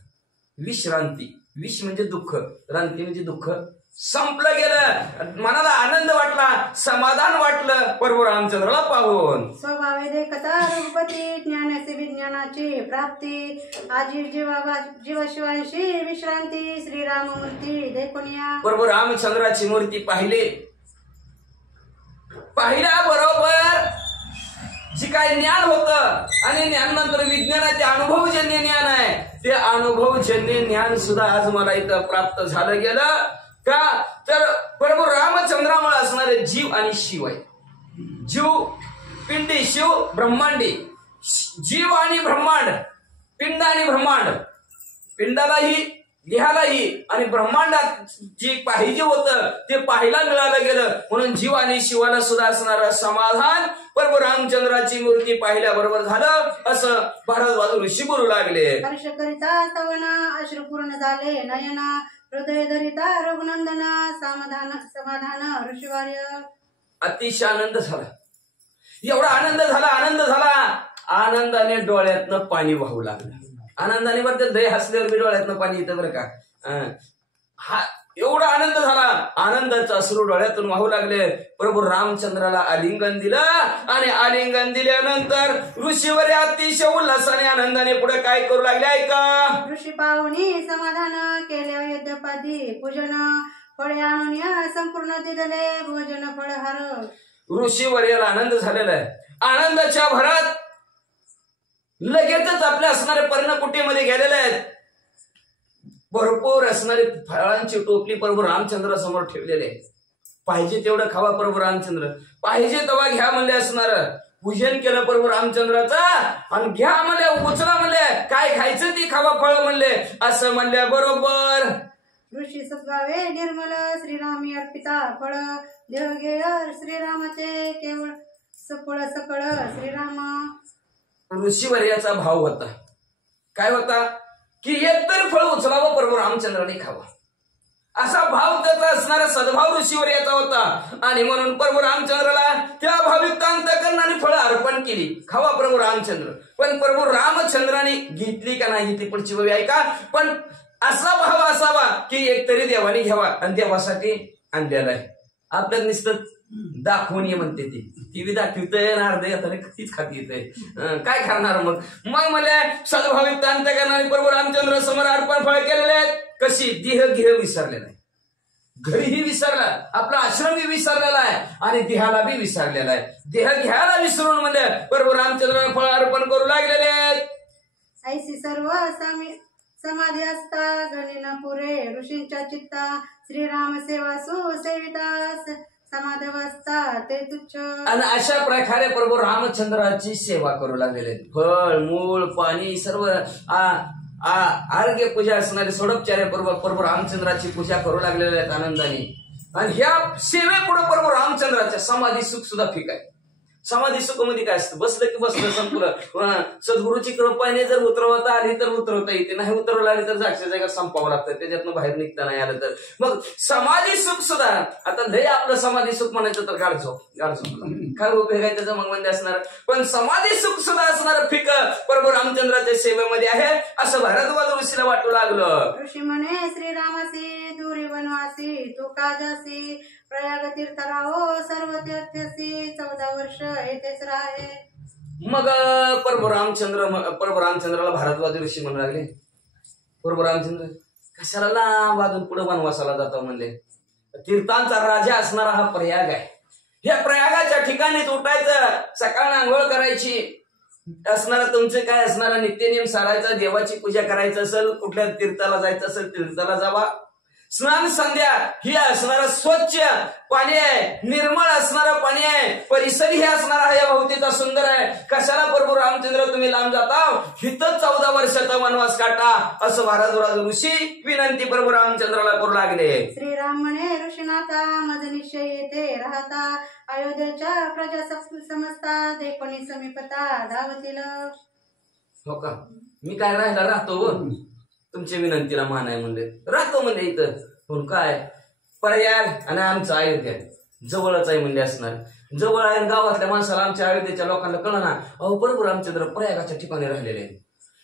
विश्रांती, विष म्हणजे दुःख, रांती म्हणजे दुःख संपलं गेलं. मनाला आनंद वाटला, समाधान वाटलं प्रभू रामचंद्राला पाहून. स्वभावे देखता रघुपती ज्ञानाचे विज्ञानाची प्राप्ती आजी जीवाशिवांशी विश्रांती श्रीराममूर्ती देखुनिया. प्रभू रामचंद्राची मूर्ती पाहिल्याबरोबर जी काय ज्ञान होतं आणि ज्ञानानंतर विज्ञानाचे अनुभवजन्य ज्ञान आहे, ते अनुभवजन्य ज्ञान सुद्धा आज मला इथं प्राप्त झालं गेलं. का तर प्रभू रामचंद्रामुळे असणारे जीव आणि शिव आहे. जीव पिंडी, शिव ब्रह्मांडी. जीव आणि ब्रह्मांड, पिंड आणि ब्रह्मांड, पिंडालाही देहालाही आणि ब्रह्मांडात जे पाहिजे होतं ते पाहायला मिळालं गेलं. म्हणून जीव आणि शिवाला सुद्धा असणारं समाधान प्रभू रामचंद्राची मूर्ती पाहिल्याबरोबर झालं असं भारद्वाज ऋषी बोलू लागले. हर्ष करिता स्तवना अश्रुपूर्ण झाले नयना हृदय धरिता रघुनंदना समाधान ऋषीवार्य. अतिशय आनंद झाला. एवढा आनंद झाला. आनंदाने डोळ्यातनं पाणी वाहू लागलं. आनंदाने बरं ते दही हसल्यावर बी डोळ्यातनं पाणी येतं बरं का. हा एवढा आनंद झाला. आनंदाचं अश्रू डोळ्यातून वाहू लागले. प्रभू रामचंद्राला आलिंगन दिलं आणि आलिंगन दिल्यानंतर ऋषीवर अतिशय उल्हासाने आनंदाने पुढे काय करू लागले ऐका. ऋषी पाहुणी समाधान केले अयोध्यापादी पूजन फळे आणून संपूर्ण दिदले भोजन फळहार. ऋषीवर याला आनंद झालेला आहे. आनंदाच्या भरात लगेचच आपल्या असणाऱ्या पर्णकुटीमध्ये गेलेले आहेत. भरपूर असणारी फळांची टोपली प्रभू रामचंद्र समोर ठेवलेले आहे. पाहिजे तेवढं खावा प्रभू रामचंद्र, पाहिजे तेव्हा घ्या म्हणले. असणार पूजन केलं प्रभू रामचंद्राचा आणि घ्या म्हणले, उचला म्हणले, काय खायचं ती खावा फळ म्हणले. असं म्हणल्या बरोबर ऋषी सद्भावे निर्मल श्रीरामी अर्पिता फळ देवगेय श्रीरामाचे केवळ सफळ सकळ श्रीराम. ऋषीवर्याचा भाव होता. काय होता की एकतर फळ उचलावं प्रभू रामचंद्राने खावा, असा भाव त्याचा असणारा सद्भाव ऋषीवर्याचा होता. आणि म्हणून प्रभू रामचंद्राला त्या भाविक अंतःकरणाने फळ अर्पण केली, खावा प्रभू रामचंद्र. पण प्रभू रामचंद्राने घेतली का नाही घेतली पुढची बाबी ऐका. पण असा भाव असावा की एकतरी देवाने घ्यावा आणि देवासाठी आणलेला आहे. आपल्यात नुसतं दाखवून ये म्हणते ती बी दाखवतय अर्धे हाताने तीच खाती येते. काय करणार मग मला सद्भाविक अंतःकरणाने प्रभू रामचंद्र समोर अर्पण फळ केलेले आहेत. कशी देह घेह विसरलेला आहे, घरीही विसरला, आपला आश्रमही विसरलेला आहे आणि देहाला बी विसरलेला आहे. देह घ्यायला विसरून म्हणजे प्रभू रामचंद्र फळ अर्पण करू लागलेले आहेत. ऐसी सर्व समाधी असता गणिन पुरे ऋषींच्या चित्ता श्रीराम सेवा सुसेविता समाधी वाचता ते तुच्छ. आणि अशा प्रकारे प्रभू रामचंद्राची सेवा करू लागलेले आहेत. फळ मूळ पाणी सर्व आरोग्य पूजा असणारे सोडोपचार्य प्रभू रामचंद्राची पूजा करू लागलेले आहेत आनंदाने. आणि ह्या सेवेपुढे प्रभू रामचंद्राच्या समाधी सुख सुद्धा ठीक आहे. समाधी सुख मध्ये काय असतं, बसलं की बसलं संपलं. सद्गुरूची कृपाने जर उतरवता आली तर उतरवता येते, नाही उतरवता आली तर जागच्या जागा संपावं लागतं, त्याच्यातनं बाहेर निघता नाही आलं तर. मग समाधी सुख सुद्धा आता लय आपलं समाधी सुख म्हणायचं तर गाडझो काय उपयोग आहे त्याचा मग म्हणजे असणार. पण समाधी सुख सुद्धा असणार फिक प्रभू रामचंद्राच्या सेवेमध्ये आहे असं भारद्वाज ऋषीला वाटू लागलं. ऋषी म्हणे श्रीरामासी दूरी वनवासी तू काजासी प्रयाग तीर्थराहो सर्व तीर्थसी 14 वर्ष येथेच राहे. मग प्रभू रामचंद्राला भारद्वाज ऋषी म्हणू लागले, प्रभू रामचंद्र कशाला लांब अजून पुढे वनवासाला जातो म्हणले. तीर्थांचा राजा असणारा हा प्रयाग आहे. या प्रयागाच्या ठिकाणीच उठायचं, सकाळ आंघोळ करायची असणारा तुमचे काय असणारा नित्यनियम सारायचा, देवाची पूजा करायचं असेल, कुठल्या तीर्थाला जायचं असेल तीर्थाला जावा. स्नान संध्या ही असणारं स्वच्छ पाणी आहे, निर्मळ असणारं पाणी आहे, परिसर ही असणारा या भोवतीचा सुंदर आहे. कशाला प्रभू रामचंद्र तुम्ही लांब जाता, हिथं 14 वर्षाचा वनवास काटा असं भारद्वाज ऋषी विनंती प्रभू रामचंद्राला करू लागले. श्रीराम म्हणे ऋषीनाथा मज निश्चय येथे राहता अयोध्येच्या प्रजा समजता देखोनी समीपता धावतील. हो का, मी काय राहायला राहतो, तुमच्या विनंतीला मान आहे म्हणले, राहतो म्हणले इथं. पण काय प्रयाग आणि आमचं अयोध्या जवळच आहे म्हणले असणार. जवळ आहे गावातल्या माणसाला आमच्या अयोध्येच्या लोकांना कळलं ना, अहो प्रभू रामचंद्र प्रयागाच्या ठिकाणी राहिलेले आहेत.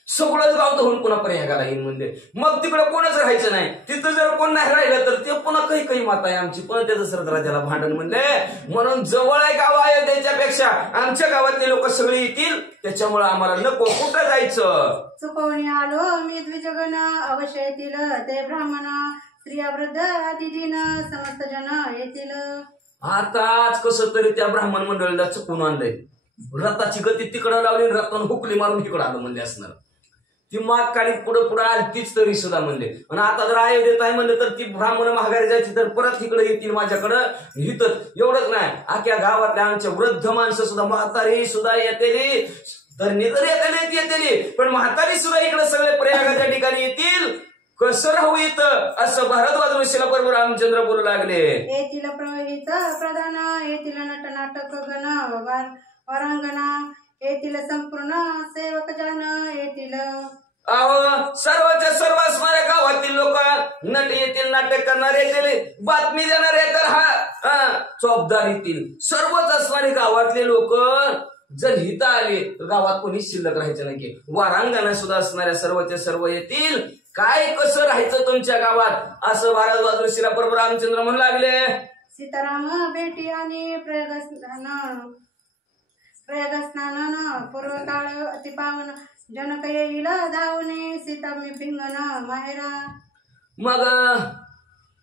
सगळंच गाव तर होऊन पुन्हा प्रयागाला येईल म्हणले. मग तिकडे कोणच राहायचं नाही. तिथं जर कोण नाही राहिलं तर ते पुन्हा काही माता आहे आमची, पण त्या दशरथ राजाला भांडण म्हणले. म्हणून जवळ आहे गाव अयोध्येच्या पेक्षा आमच्या गावातले लोक सगळे येतील, त्याच्यामुळे आम्हाला नको कुठं जायचं. चुकवणी आलो मी द्विजगण अवश्य येतील ते ब्राह्मण स्त्रिया वृद्ध आदिदीन समस्त जन येतील. आताच कसं तरी त्या ब्राह्मण मंडळीला चुकून आणलंय. रथाची गती तिकडं लावली, रथानं हुकली मारून तिकडं आलं म्हणले असणार. ती माग काढी पुढं पुढं आली तीच तरी सुद्धा म्हणले. आणि आता जर अयोध्येत आहे म्हणले तर ती ब्राह्मण माघारी जायची तर परत इकडे येतील माझ्याकडं. इथं एवढंच नाही, आख्या गावातल्या आमच्या वृद्ध माणसं सुद्धा, म्हातारी सुद्धा येतेली, धरणी तर येतेली, पण म्हातारी सुद्धा इकडे सगळे प्रयागाच्या ठिकाणी येतील. कसं राहू इथं असं भारद्वाज ऋषीला प्रभू रामचंद्र बोलू लागले. येथील प्रवहित प्रधान येथील नटनाटक गण वरांगणा येथील संपूर्ण सेवक जन येथील. अहो सर्वच्या सर्व असणाऱ्या गावातील लोक नट येतील, नाटक करणारे येतील, बातमी देणारे तर हा चौबदार येतील. सर्वच असणारे गावातले लोक जर हिता आले तर गावात कोणी शिल्लक राहायचं नाही. वारांगणा सुद्धा असणाऱ्या सर्वच्या सर्व येतील. काय कसं राहायचं तुमच्या गावात असं भारद्वाज ऋषीला प्रभू रामचंद्र म्हणू लागले. सीताराम भेटी आणि प्रयागस्नान पूर्वकाळ अति पावन जनक येईल धावणे सीता मी भिंगण माहेरा. मग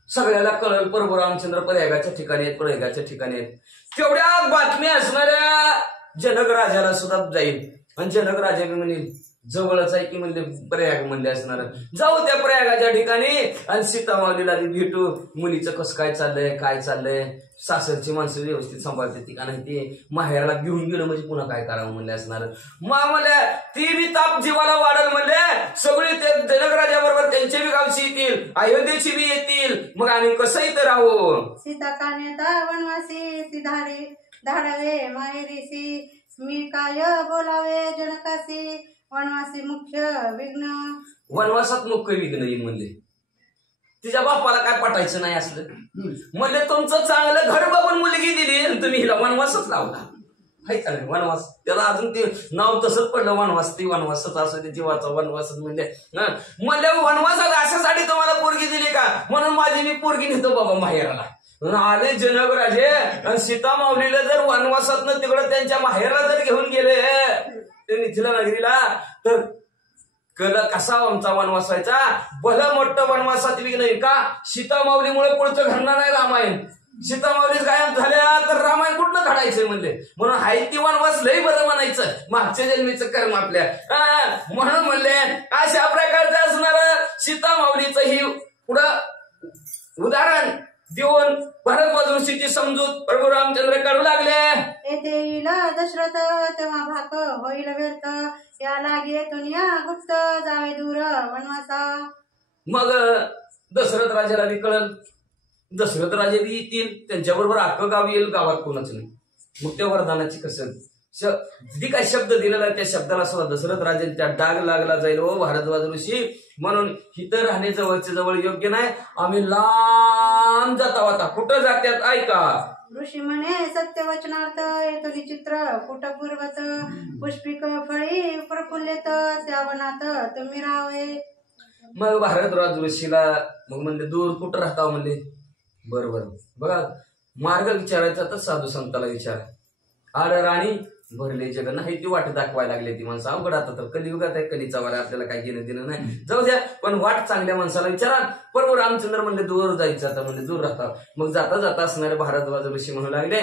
सगळ्याला कळलं प्रभू रामचंद्र प्रयागाच्या ठिकाणी आहेत. तेवढ्या बातम्या असणाऱ्या जनक राजाला सुद्धा जाईल. आणि जनक राजा बी म्हणेल जवळच आहे की म्हणजे प्रयाग म्हणले असणार, जाऊ त्या प्रयागाच्या ठिकाणी आणि सीतामाऊलीला भेटू. मुलीचं कसं काय चाललंय, सासरची माणसं व्यवस्थित सांभाळते ती का नाही, ते माहेराला घेऊन गेलं म्हणजे पुन्हा काय करावं म्हणले असणार. मग म्हणले ती बी ताप जीवाला वाढल म्हणले. सगळे ते जनक राजा बरोबर त्यांच्या बी गावची येतील, अयोध्येची बी येतील. मग आम्ही कसं इथं राहू. सीता कान्यता वनवासी ती धाडावे माहेरीसी मी काय बोलावे जनकासी वनवासी मुख्य विघ्न. वनवासात मुख्य विघ्न येईल म्हणले. तिच्या बापाला काय पटायचं नाही असलं म्हणले. तुमचं चांगलं घर बघून मुलगी दिली आणि तुम्ही हिला वनवासच लावला. हाय का नाही वनवास, त्याला अजून ते नाव तसंच पडलं वनवास. ती वनवासच असं ते जीवाचा वनवासच म्हणले वनवासात अशासाठी तुम्हाला पोरगी दिली का, म्हणून माझी मी पोरगी नेतो बाबा माहेराला. आले जनक राजे आणि सीता माऊलीला जर वनवासात तिकडं त्यांच्या माहेराला जर घेऊन गेले ते मिथिला नगरीला तर कसा आमचा वनवास व्हायचा. भलं मोठं वनवासात विघ्न येईल का. सीता माऊलीमुळे पुढचं घडणार नाही रामायण. सीता माऊली गायब झाल्या तर रामायण कुठनं घडायचंय म्हणले. म्हणून हाय ती वनवास लई बरं म्हणायचं, मागच्या जन्मीचं कर्म आपल्या. म्हणून म्हणले अशा प्रकारचं असणार सीता माऊलीचं ही पुढं उदाहरण देऊन भारद्वाज ऋषीची समजूत प्रभू रामचंद्र करू लागले. येथे येईल दशरथ तेव्हा भाक होईल व्यर्थ या लागे दुनिया गुप्त जावे दूर वनवासा. मग दशरथ राजाला बी कळल, दशरथ राजे बी येतील, त्यांच्याबरोबर अख्खं गाव येईल, गावात कोणाच नाही. मग त्या वरदानाची कसं जी काय शब्द दिलेला आहे त्या शब्दाला सुद्धा दशरथ राजांच्या डाग लागला जाईल. ओ भारद्वाज ऋषी, म्हणून इथं राहणे जवळचे जवळ योग्य नाही. आम्ही लांब जाता होता. कुठं जात्यात ऐका. ऋषी म्हणे सत्य वचनार्थ येतो चित्र कुट पूर्वत पुष्पिक फळी प्रफुल्लित त्या वनात तुम्ही राहावे. मग भारद्वाज ऋषीला मग म्हणले दूर कुठं राहता म्हणले. बरोबर बघा मार्ग विचारायचा तर साधू संताला विचार. आड राणी भरले जग नाही ती वाट दाखवायला लागली. ती माणसं अवघड आता तर कलियुगात आहे, कलीचा वारा आपल्याला काही घेणं देणं नाही, जाऊ द्या. पण वाट चांगल्या माणसाला विचारा. प्रभू रामचंद्र म्हणले दूर जायचं आता म्हणले दूर राहता. मग जाता जाता असणारे भारद्वाज ऋषी म्हणू लागले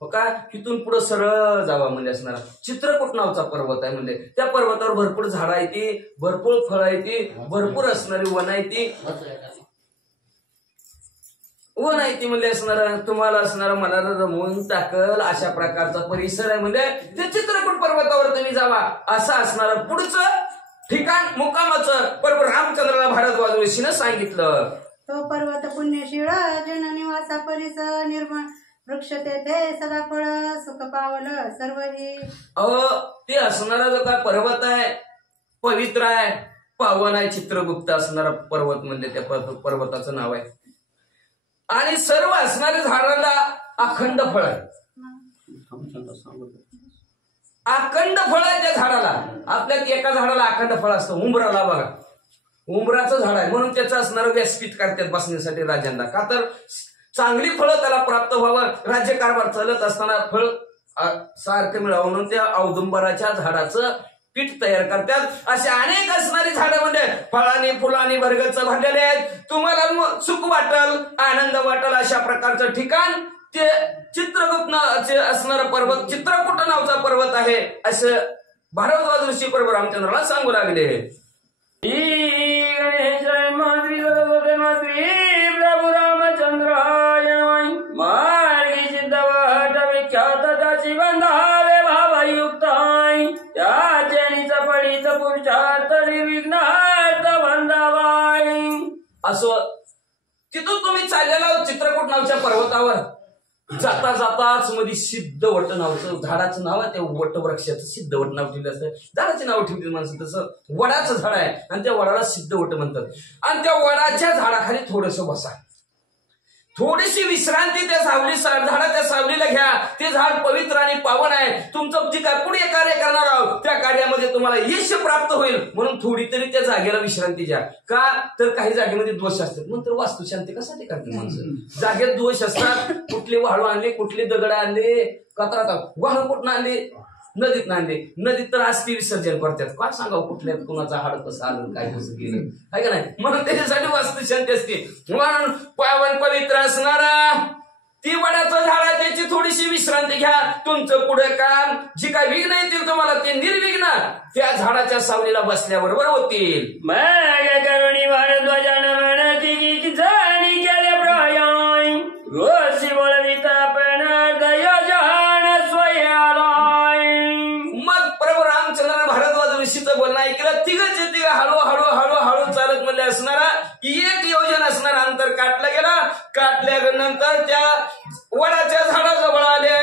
हो का तिथून पुढे सरळ जावा म्हणजे असणारा चित्रकूट नावचा पर्वत आहे म्हणले. त्या पर्वतावर भरपूर झाडं आहे ती, भरपूर फळं आहे ती, भरपूर असणारी वन आहे ती, वन आहे ती म्हणले असणार. तुम्हाला असणार मनाला रमवून टाकल अशा प्रकारचा परिसर आहे म्हणजे ते चित्रकूट पर्वतावर तुम्ही जावा असं असणार पुढचं ठिकाण मुक्कामाचं प्रभू रामचंद्राला भारद्वाज ऋषीनं सांगितलं. तो पर्वत पुण्यशीळ जननिवासा परिस निर्मळ वृक्ष तेथे सदा फळ सुख पावल सर्वही. ते असणारा जो काय पर्वत आहे पवित्र आहे, पावन आहे चित्रगुप्त असणारा पर्वत म्हणजे त्या पर्वताचं नाव आहे. आणि सर्व असणाऱ्या झाडाला अखंड फळ आहे. अखंड फळ आहे त्या झाडाला. आपल्यात एका झाडाला अखंड फळ असतं. उंबराला बघा, उंबराचं झाड आहे म्हणून त्याचं असणारं व्यासपीठ करतात बसण्यासाठी राजांना. का तर चांगली फळं त्याला प्राप्त व्हावं, राज्यकारभार चालत असताना फळ सारखं मिळावं म्हणून त्या औदुंबराच्या झाडाचं पीठ तयार करतात. असे अनेक असणारी झाडं म्हणजे फळांनी फुलांनी भरगच्च भरलेले आहेत. तुम्हाला सुख वाटल, आनंद वाटल अशा प्रकारचं ठिकाण ते चित्रगुप्त असणारा पर्वत, चित्रकूट नावचा पर्वत आहे असं भारद्वाज ऋषी प्रभू रामचंद्राला सांगू लागले. प्रभू रामचंद्राय मार्गी सिद्धवट विख्यात त्याची बंधावे भावयुक्ताय त्याचे चपडीच पुरुषार्थ निर्विघ्नार्थ बंधावाय. असं तिथून तुम्ही चाललेला चित्रकूट नावच्या पर्वतावर जाता जाताच मध्ये सिद्धवट नावचं झाडाचं नाव आहे. त्या वट वृक्षाचं सिद्धवट नाव ठेवलं असतं. झाडाचे नाव ठेवतील माणसं, तसं वडाचं झाड आहे आणि त्या वडाला सिद्धवट म्हणतात. आणि त्या वडाच्या झाडाखाली थोडस बसा, थोडीशी विश्रांती त्या सावली झाडाच्या सावलीला घ्या. ते झाड पवित्र आणि पावन आहे. तुमचं जे काय पुढे कार्य करणार आहोत त्या कार्यामध्ये तुम्हाला यश प्राप्त होईल म्हणून थोडी तरी त्या जागेला विश्रांती द्या. का तर काही जागेमध्ये दोष असतात. नंतर वास्तुशांती कशासाठी करते माणसं? जागेत दोष असतात. कुठले वाळू आणले, कुठले दगड आणले, कचरा वाळू कुठं आणले, नदीत आणले. नदीत तर अस्थि विसर्जन करतात. काय सांगावं कुठल्यात कुणाचा हाड कसं आलं, काय कसं गेलं, आहे का नाही? म्हणून त्याच्यासाठी वास्तुशांती असते. म्हणून पावन पवित्र असणारा ती वडाचं झाड आहे, त्याची थोडीशी विश्रांती घ्या. तुमचं पुढे काम जी काय विघ्न येतील तुम्हाला ते निर्विघ्न त्या झाडाच्या सावलीला बसल्याबरोबर होतील. मग करुणी भारद्वाजानं म्हणती झाली गेले प्रयाय रोषी बोलविता पण दयाजान स्वयालाय. मग प्रभू रामचंद्र भारद्वाज ऋषीचं बोलणं ऐकलं. तिघचे तिघ हळू चालत म्हणले असणारा एक योजन असणारा अंतर काटलं गेला. काटल्यानंतर त्या वडाच्या झाडाजवळ आले.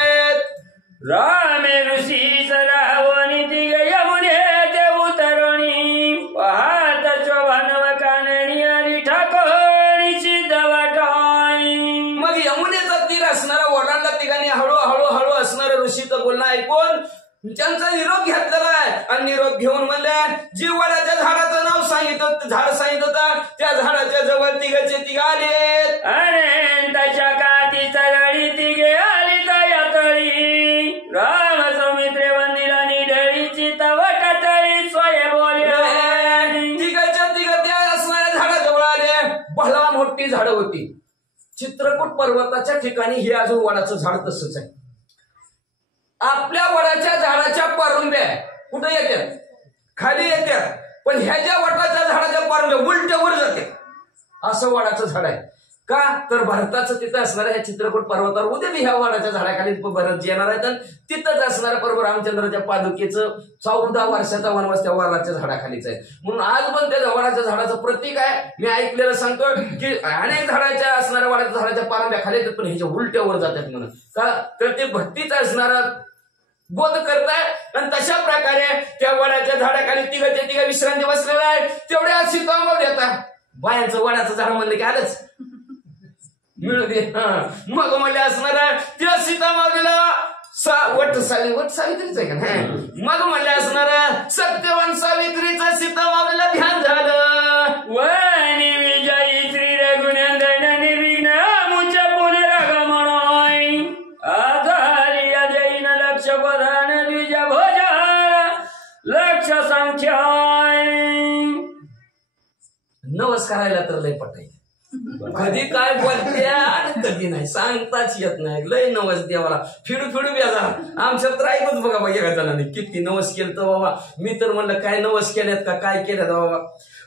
रामे ऋषी सरावणी तिघ यमुने ते उतरणी पाहत चोभानव कानणी आणि ठाकणी सिद्धवटाई. मग यमुनेचा तीर असणारा वडाला तिघांनी हळू असणाऱ्या ऋषीचं बोलणं ऐकून त्यांचा निरोप घेतलेला आहे. आणि निरोप घेऊन म्हणले जी वडाच्या झाडाचं नाव सांगितलं, झाड सांगितलं होतं त्या झाडाच्या जवळ तिघचे तिघ आले. आणि त्याच्या काठी चरळी तिघे आली त्या तळी. राम सौमित्रे वंदिला निढळीची तवट तळी स्वय बोले. तिघच्या तिघ त्या असणाऱ्या झाडाजवळ आले. भला मोठी झाडं होती. चित्रकूट पर्वताच्या ठिकाणी हे अजून वडाचं झाड तसंच आहे. आपल्या वडाच्या झाडाच्या पारुंब्या कुठे येतात? खाली येतात. पण ह्याच्या वडाच्या झाडाच्या पारुंब्या उलट्या वर जाते. असं वडाचं झाड आहे. का तर भारताचं तिथं असणाऱ्या ह्या चित्रकूट पर्वतावर उद्या ह्या वडाच्या झाडाखाली भरत येणार आहेत. तिथंच असणाऱ्या प्रभू रामचंद्राच्या पादुकेचं 14 वर्षाचा वनवास त्या वडाच्या झाडाखालीच आहे. म्हणून आज पण त्या वडाच्या झाडाचं प्रतीक आहे. मी ऐकलेलं सांगतो की अनेक झाडाच्या असणाऱ्या वडाच्या झाडाच्या पारुंब्या खाली येतात पण ह्याच्या उलट्यावर जातात म्हणून. का तर ते भक्तीचा असणारा बोध करताय. आणि तशा प्रकारे त्या वडाच्या झाडाखाली तिघच्या तिघ विश्रांती बसलेला आहे. तेवढ्या सीतांबव देतात. बायांचं वडाचं झाड म्हणलं की आलंच मिळू दे. मग म्हणले असणारा त्या सीतामावलीला वट सावित्रीच आहे का? मग म्हणले असणारा सत्यवान सावित्रीचं सीतामावलीला ध्यान झालं. वनी विजयी श्री रघुनंदन निर्विघ्न मुच पुनरागमनाय आधारी जैन लक्ष प्रधान द्विज भोज लक्ष संख्याय. नमस्कारायला तर लय पटाय. कधी काय बोलते आणि कधी नाही सांगताच येत नाही. लय नवस देवाला फिडू बेजार. आमच्या तर ऐकूच बघा बघा एका जणांनी किती नवस केलं तर बाबा. मी तर म्हणलं काय नवस केल्यात का काय केल्यात बाबा.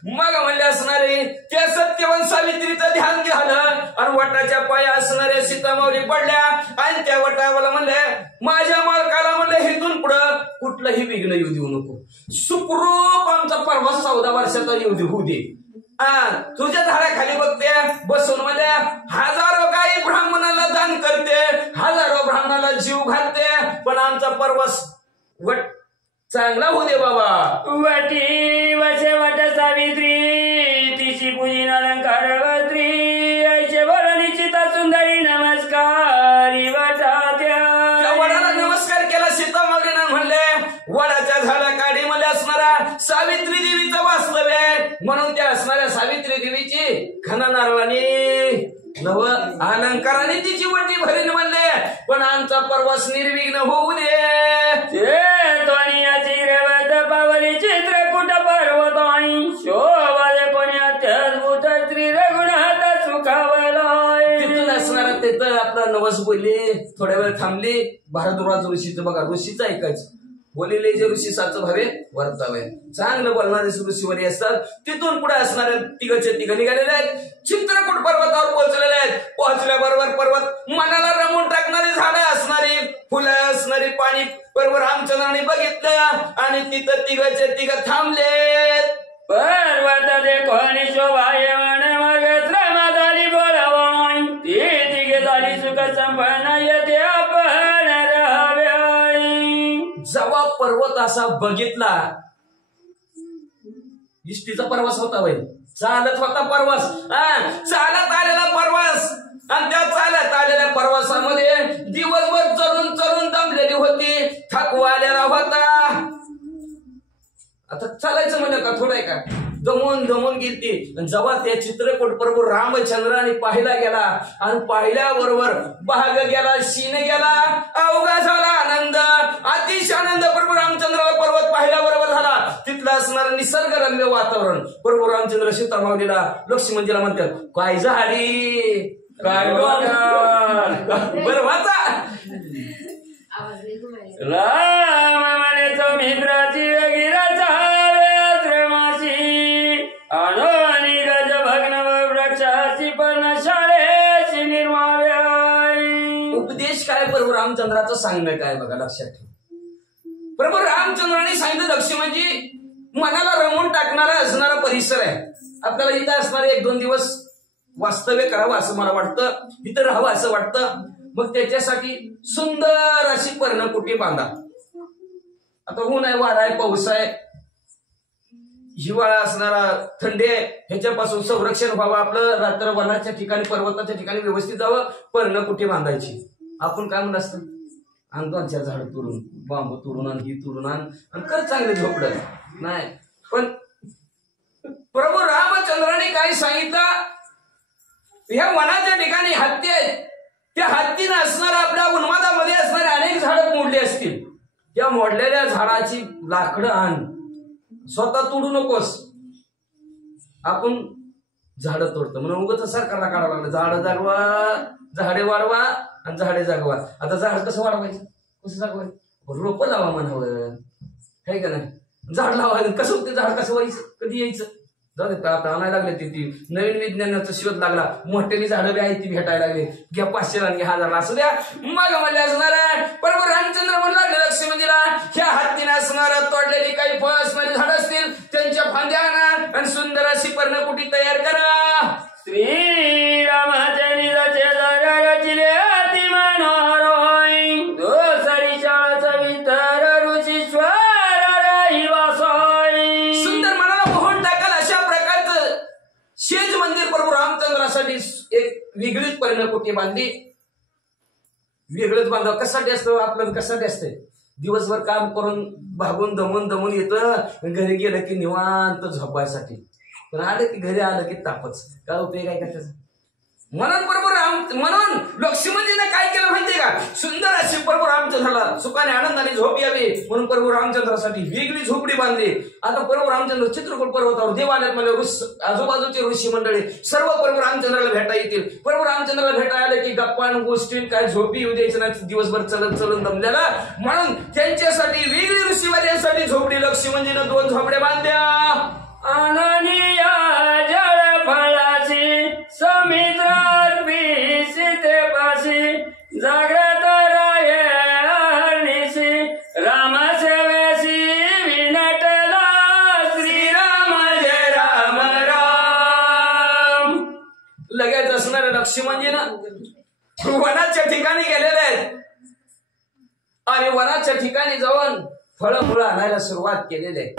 मग म्हणले असणारे त्या सत्यवान सावित्रीचं ध्यान झालं आणि वटाच्या पाया असणाऱ्या सीतामावली पडल्या. आणि त्या वटावाला म्हणले माझ्या मालकाला म्हणलं हेतून पुढं कुठलंही विघ्न येऊ देऊ नको. सुखरूप आमचा पर्वत 14 वर्षाचा होऊ दे. तुझ्या झाडाखाली बघते बसून म्हणजे हजारो गायी ब्राह्मणाला दान करते, हजारो ब्राह्मणाला जीव घालते. पण आमचा पर्वत चांगला होऊ दे बाबा. वटी वसे वट सावित्री तिची पूजिन अलंकार वत्री ऐचे बळ निश्चिता सुंदरी नमस्कारी त्या वडाला नमस्कार केला. सीतामाऊलीनं म्हणले वडाच्या झाडा काढी मध्ये असणारा सावित्री देवीचं वास्तव्य आहे, म्हणून त्या असणाऱ्या सावित्री देवीची घन नारळाने नव अलंकाराने तिची वटी भरीन म्हणले. पण आमचा प्रवास निर्विघ्न होऊ दे. याची रेवत पावली चित्रकूट पर्वताई शोभाले कोणी अत्यद्भुत श्री रघुनाथ सुखावलाय. तिथून असणारा तिथं आपला नवस बोलली. थोड्या वेळ थांबली. भारद्वाज ऋषीचं बघा, ऋषीचं ऐकायचं. बोलिले जे ऋषी साचं भावे वर्तावे. चांगलं बोलणारे ऋषीवरी असतात. तिथून पुढे असणाऱ्या तिघचे तिघ निघालेले आहेत. चित्रकूट पर्वतावर पोहोचलेले आहेत. पोहोचल्याबरोबर पर्वत मनाला रमून टाकणारी झाडं असणारी, फुलं असणारी, पाणी बरोबर रामचंद्राने बघितलं आणि तिथं तिघचे तिघ थांबलेत. पर्वत देखोनी शोभायमान मग श्रम झाली बोलावण ती तिघे झाली सुख संपन्न येते आपण राहाव्याई. जेव्हा पर्वत असा बघितला, इष्टीचा प्रवास होता वय, चालत होता प्रवास, चालत आलेला प्रवास. आणि त्या चालत आलेल्या प्रवासामध्ये दिवसभर चलून चलून दमलेली होती, थकवा आलेला होता. आता चालायचं म्हणलं का थोडं का दमून दमून गेली. जेव्हा त्या चित्रकूट प्रभू रामचंद्राने पाहिला गेला आणि पाहिल्याबरोबर भाग गेला, शीन गेला, अवघा झाला आनंद, अतिशय आनंद प्रभू रामचंद्राला पर्वत पाहिल्याबरोबर झाला. तिथलं असणारं निसर्गरम्य वातावरण प्रभू रामचंद्र सीतामाऊलीला लक्ष्मणजीला म्हणतात, काय झाली काय बरं वाचा. राम म्हणे तो मित्राची वगैराचा आणि गज भग्न वृक्षाची पर्णशाळेची निर्माव्या. उपदेश काय प्रभू रामचंद्राचं सांगणं काय बघा लक्षात ठेवा. प्रभू रामचंद्राने सांगितलं लक्ष्मणजी मनाला रमून टाकणारा असणारा परिसर आहे. आपल्याला इथं असणारे 1-2 दिवस वास्तव्य करावं असं मला वाटतं, इथं राहावं असं वाटतं. मग त्याच्यासाठी सुंदर अशी पर्णकुटी बांधा. आता ऊन आहे, वारा आहे, पाऊस आहे, हिवाळा असणारा, थंडी आहे, ह्याच्यापासून संरक्षण व्हावं आपलं. रात्र वनाच्या ठिकाणी पर्वताच्या ठिकाणी व्यवस्थित जावं, पर्णकुटी बांधायची. आपण काय म्हणत असतं, अंगांच्या झाड तोडून, बांबू तोडून आण, ही तोडून आण आणि कर चांगले झोपडं नाही. पण प्रभू रामचंद्राने काय सांगितलं, ह्या वनाच्या ठिकाणी हत्ती आहेत, त्या हत्तीनं असणारा आपल्या उन्मादामध्ये असणारे अनेक झाडं मोडली असतील. त्या मोडलेल्या झाडाची लाकडं आण, स्वतः तोडू नकोस. आपण झाडं तोडतो म्हणून उगाच सरकारला काढावं लागलं, झाडं जागवा, झाडे वाढवा आणि झाडे जागवा. आता झाड कसं वाढवायचं, कसं जागवायचं, रोप लावा म्हणावं, आहे का नाही. झाड लावायचं कसं होतं, झाड कसं व्हायचं, कधी यायचं, जाऊ दे. आता आणायला लागले ती नवीन विज्ञानाचा शोध लागला, मोठ्याने झाडं बी आहेत ती भेटायला लागले, घ्या 500 आणि 1000 असू द्या. मग म्हणले असणार बरोबर रामचंद्र म्हणू लागले लक्ष्मणजीला, ह्या हत्तीने असणारा तोडलेली काही फळ असणारी झाड असतील त्यांच्या फांद्या आणा आणि सुंदर अशी पर्णकुटी तयार करा. श्रीरामाच्या निजाचे जरा रचिले अति मनोहर होई, दोसरी शाळाचा वितर ऋषीश्वर रहिवासोई. सुंदर मनाला मोहन टाकाल अशा प्रकारचं शेज मंदिर प्रभू रामचंद्रासाठी एक वेगळीच पर्णकुटी बांधली. वेगळंच बांधावं. कशासाठी असतं आपलं, कशासाठी असतंय, दिवसभर काम करून भागून दमून येतं, घरी गेलं की निवांत झोपायसाठी. पण आलं की घरी आलं की तापच, काय उपयोग आहे का त्याचा. म्हणून लक्ष्मणजीने काय केलं माहितीये का, सुंदर अशी प्रभू रामचंद्राला सुखाने आनंदाने झोप यावी म्हणून प्रभू रामचंद्रासाठी वेगळी झोपडी बांधली. आता प्रभू रामचंद्र चित्रकूट पर्वतावर देवालयात म्हणजे आजूबाजूचे ऋषी मंडळी सर्व प्रभू रामचंद्राला भेटा येतील. प्रभू रामचंद्राला भेटा आले की गप्पा गोष्टी काय झोपी येऊ द्यायचं नाही, दिवसभर चलून दमलेला. म्हणून त्यांच्यासाठी वेगळी ऋषीवाल्यांसाठी झोपडी लक्ष्मणजीनं 2 झोपड्या बांधल्या. अननिया जळ फळाची समुद्रात सीते पाशी जागृत रायणीशी रामसेवेशी विनटला श्रीराम जय राम राम. लगेच असणारे लक्ष्मणजीनं वनाच्या ठिकाणी गेलेले आहेत आणि वनाच्या ठिकाणी जाऊन फळमुळं आणायला सुरुवात केलेली आहे.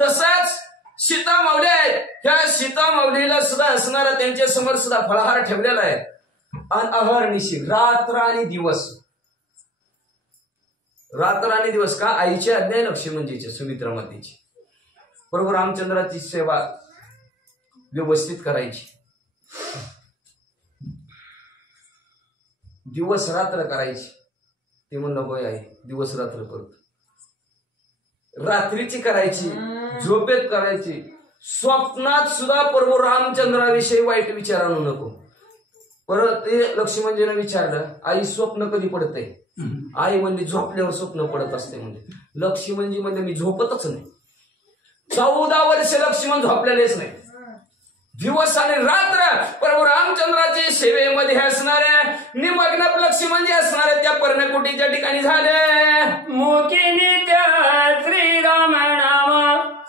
तसाच सीता माऊली आहेत, ह्या सीता माऊलीला सुद्धा असणारा त्यांच्या समोर सुद्धा फळाहार ठेवलेला आहे. आणि अहर्निशी रात्र आणि दिवस, रात्र आणि दिवस का आईची आज्ञा आहे लक्ष्मणजीची, सुमित्रा मातेची. प्रभू रामचंद्राची सेवा व्यवस्थित करायची, दिवस रात्र करायची. ते म्हणलं होय आहे, दिवस रात्र करतो. रात्रीची करायची, झोपेत करायची, स्वप्नात सुद्धा प्रभू रामचंद्राविषयी वाईट विचार आणू नको. परत ते लक्ष्मणजीने विचारलं, आई स्वप्न कधी पडतंय? आई म्हणजे झोपल्यावर स्वप्न पडत असते. म्हणजे लक्ष्मणजी म्हणजे मी झोपतच नाही. 14 वर्ष लक्ष्मण झोपलेलेच नाही. दिवस आणि रात्र प्रभू रामचंद्राची सेवेमध्ये असणाऱ्या निमग्न लक्ष्मणजी असणाऱ्या त्या पर्णकुटीच्या ठिकाणी झाले. मुखी त्या श्रीराम नाम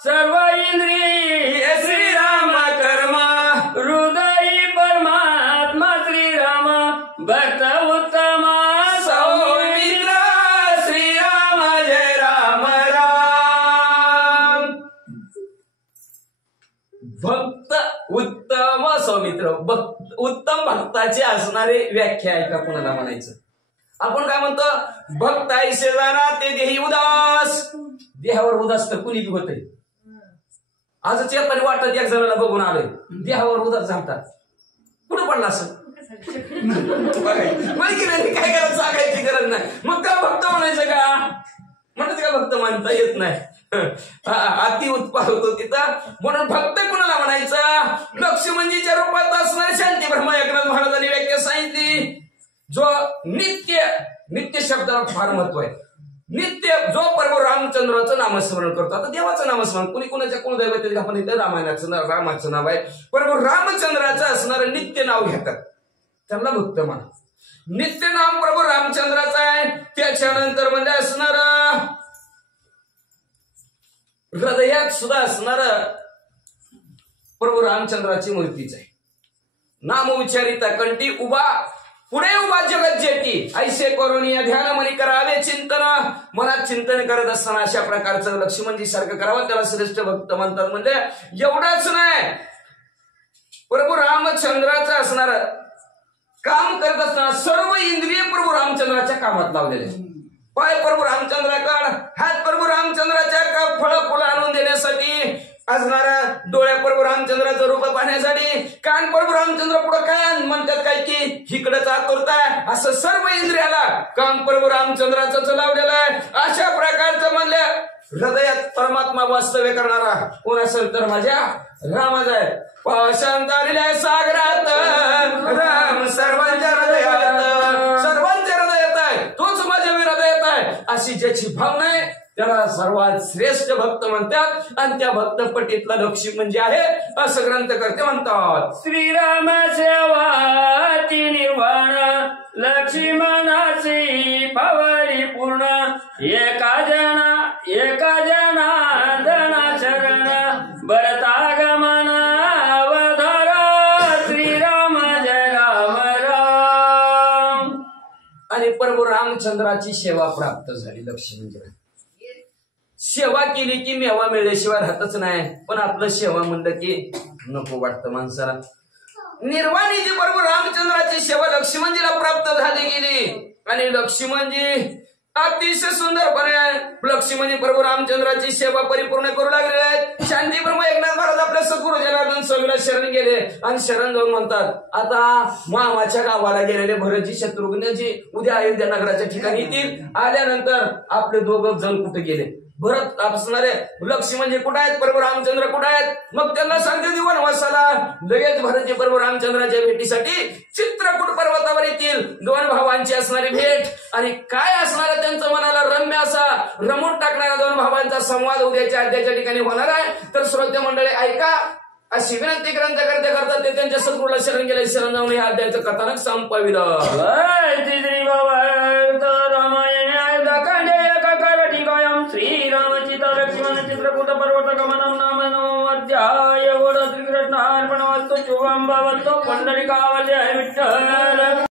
सर्व इंद्रिय श्रीराम कर्म हृदयी परमात्मा श्रीराम भक्त उत्तम सौमित्र श्रीराम जय राम राम. भक्त उत्तम सौमित्र, उत्तम भक्ताची असणारी व्याख्या आहे का कोणाला म्हणायचं? आपण काय म्हणतो? भक्त ऐसे जाना ते देही उदास. देहावर उदास तर कुणी बी होतंय. आजच येताना वाटत एक जणाला बघून आलोय, देहावर उदास झालतात. कुठं पडला असं काय करायचं सांगायची गरज नाही. मग का भक्त म्हणायचं का? म्हणत का भक्त मानता येत नाही. अति उत्पाद होतो तिथं. म्हणून भक्त कुणाला म्हणायचं? लक्ष्मणजीच्या रूपात असणारे शांती ब्रह्म एकनाथ महाराजांनी व्याख्या सांगितली. जो नित्य शब्दाला फार महत्व आहे. नित्य जो प्रभू रामचंद्राचं नामस्मरण करतो. आता देवाचं नामस्मरण कुणी कुणाच्या कुलदैवत आपण इथं रामाचं नाव आहे. प्रभू रामचंद्राचं असणारं नित्य नाव घेतात, त्यांना भक्त म्हणा. नित्य नाम प्रभू रामचंद्राचं आहे. त्याच्यानंतर म्हणजे असणार हृदयात सुद्धा असणार प्रभू रामचंद्राची मूर्तीच आहे. नाम उच्चारिता कंठी उभा, पुढे उभा जगत जेटी ऐसे करून ध्यान मनी करावे चिंतन. मनात चिंतन करत असताना अशा प्रकारचं लक्ष्मणजी सारखं करावं, त्याला श्रेष्ठ भक्त म्हणतात. म्हणजे एवढंच नाही, प्रभू रामचंद्राचं असणार काम करत असताना सर्व इंद्रिय प्रभू रामचंद्राच्या कामात लावलेले. पाय प्रभू रामचंद्राकडे, हात प्रभू रामचंद्राच्या फळ फुलं आणून देण्यासाठी असणारा, डोळ्या प्रभू रामचंद्राचं रूप पाहण्यासाठी, कान प्रभू रामचंद्र पुढे काय म्हणतात काय की इकडंच आतुरताय, असं सर्व इंद्रियाला काम प्रभू रामचंद्राचं लावलेलं आहे. अशा प्रकारचं म्हणलं हृदयात परमात्मा वास्तव्य करणारा कोण असेल तर माझ्या रामाचा आहे. पाशांतरिल्या सागरात राम सर्वांच्या हृदयात, सर्वांच्या हृदयात आहे, तोच माझ्या हृदयात आहे, अशी ज्याची भावना आहे त्याला सर्वात श्रेष्ठ भक्त म्हणतात. आणि त्या भक्तपटीतला लक्ष्मणजी आहे असं ग्रंथकर्ते म्हणतात. श्रीराम सेवाती निर्वाण लक्ष्मणाची पवरी पूर्ण एका जना धना शरण भरतागमन अवधारा श्रीराम जय राम राम. आणि प्रभू रामचंद्राची सेवा प्राप्त झाली. लक्ष्मणजी सेवा केली की मेवा मिळल्याशिवाय राहतच नाही. पण आपलं सेवा म्हणलं की नको वाटतं माणसाला. निर्वाणी जी प्रभू रामचंद्राची सेवा लक्ष्मणजीला प्राप्त झाली गेली. आणि लक्ष्मणजी अतिशय सुंदरपणे लक्ष्मणजी प्रभू रामचंद्राची सेवा परिपूर्ण करू लागले आहेत. शांती ब्रह्म एकनाथ महाराज आपल्या सद्गुरू जनार्दन स्वामीला शरण गेले आणि शरण जाऊन म्हणतात, आता मामाच्या गावाला गेलेले भरतजी शत्रुघ्नजी उद्या अयोध्या नगराच्या ठिकाणी येतील. आल्यानंतर आपले दोघं जण कुठे गेले? भरत असणारे लक्ष्मणजी कुठे आहेत, प्रभू रामचंद्र कुठे आहेत? मग त्यांना सांगते वनवासाला. लगेच भरतजी प्रभू रामचंद्राच्या भेटीसाठी चित्रकूट पर्वतावर येतील. दोन भावांची असणारी भेट आणि काय असणार त्यांचं मनाला रम्य असा रमून टाकणारा दोन भावांचा संवाद उद्याच्या अध्याच्या ठिकाणी होणार आहे. तर श्रोते मंडळी ऐका, अशी विनंती ग्रंथकर्ते करतात. ते त्यांच्या सद्गुरूला शरण गेले. शरण जाऊन या अध्यायाचं कथानक संपविलं. श्रीरामचिता लक्ष्मण चित्रकूट पर्वत गमनम नाम नवोऽध्याय. श्रीकृष्ण अर्पणमस्तु. शुभं भवतु. पुंडलिकावल्य विठ्ठल.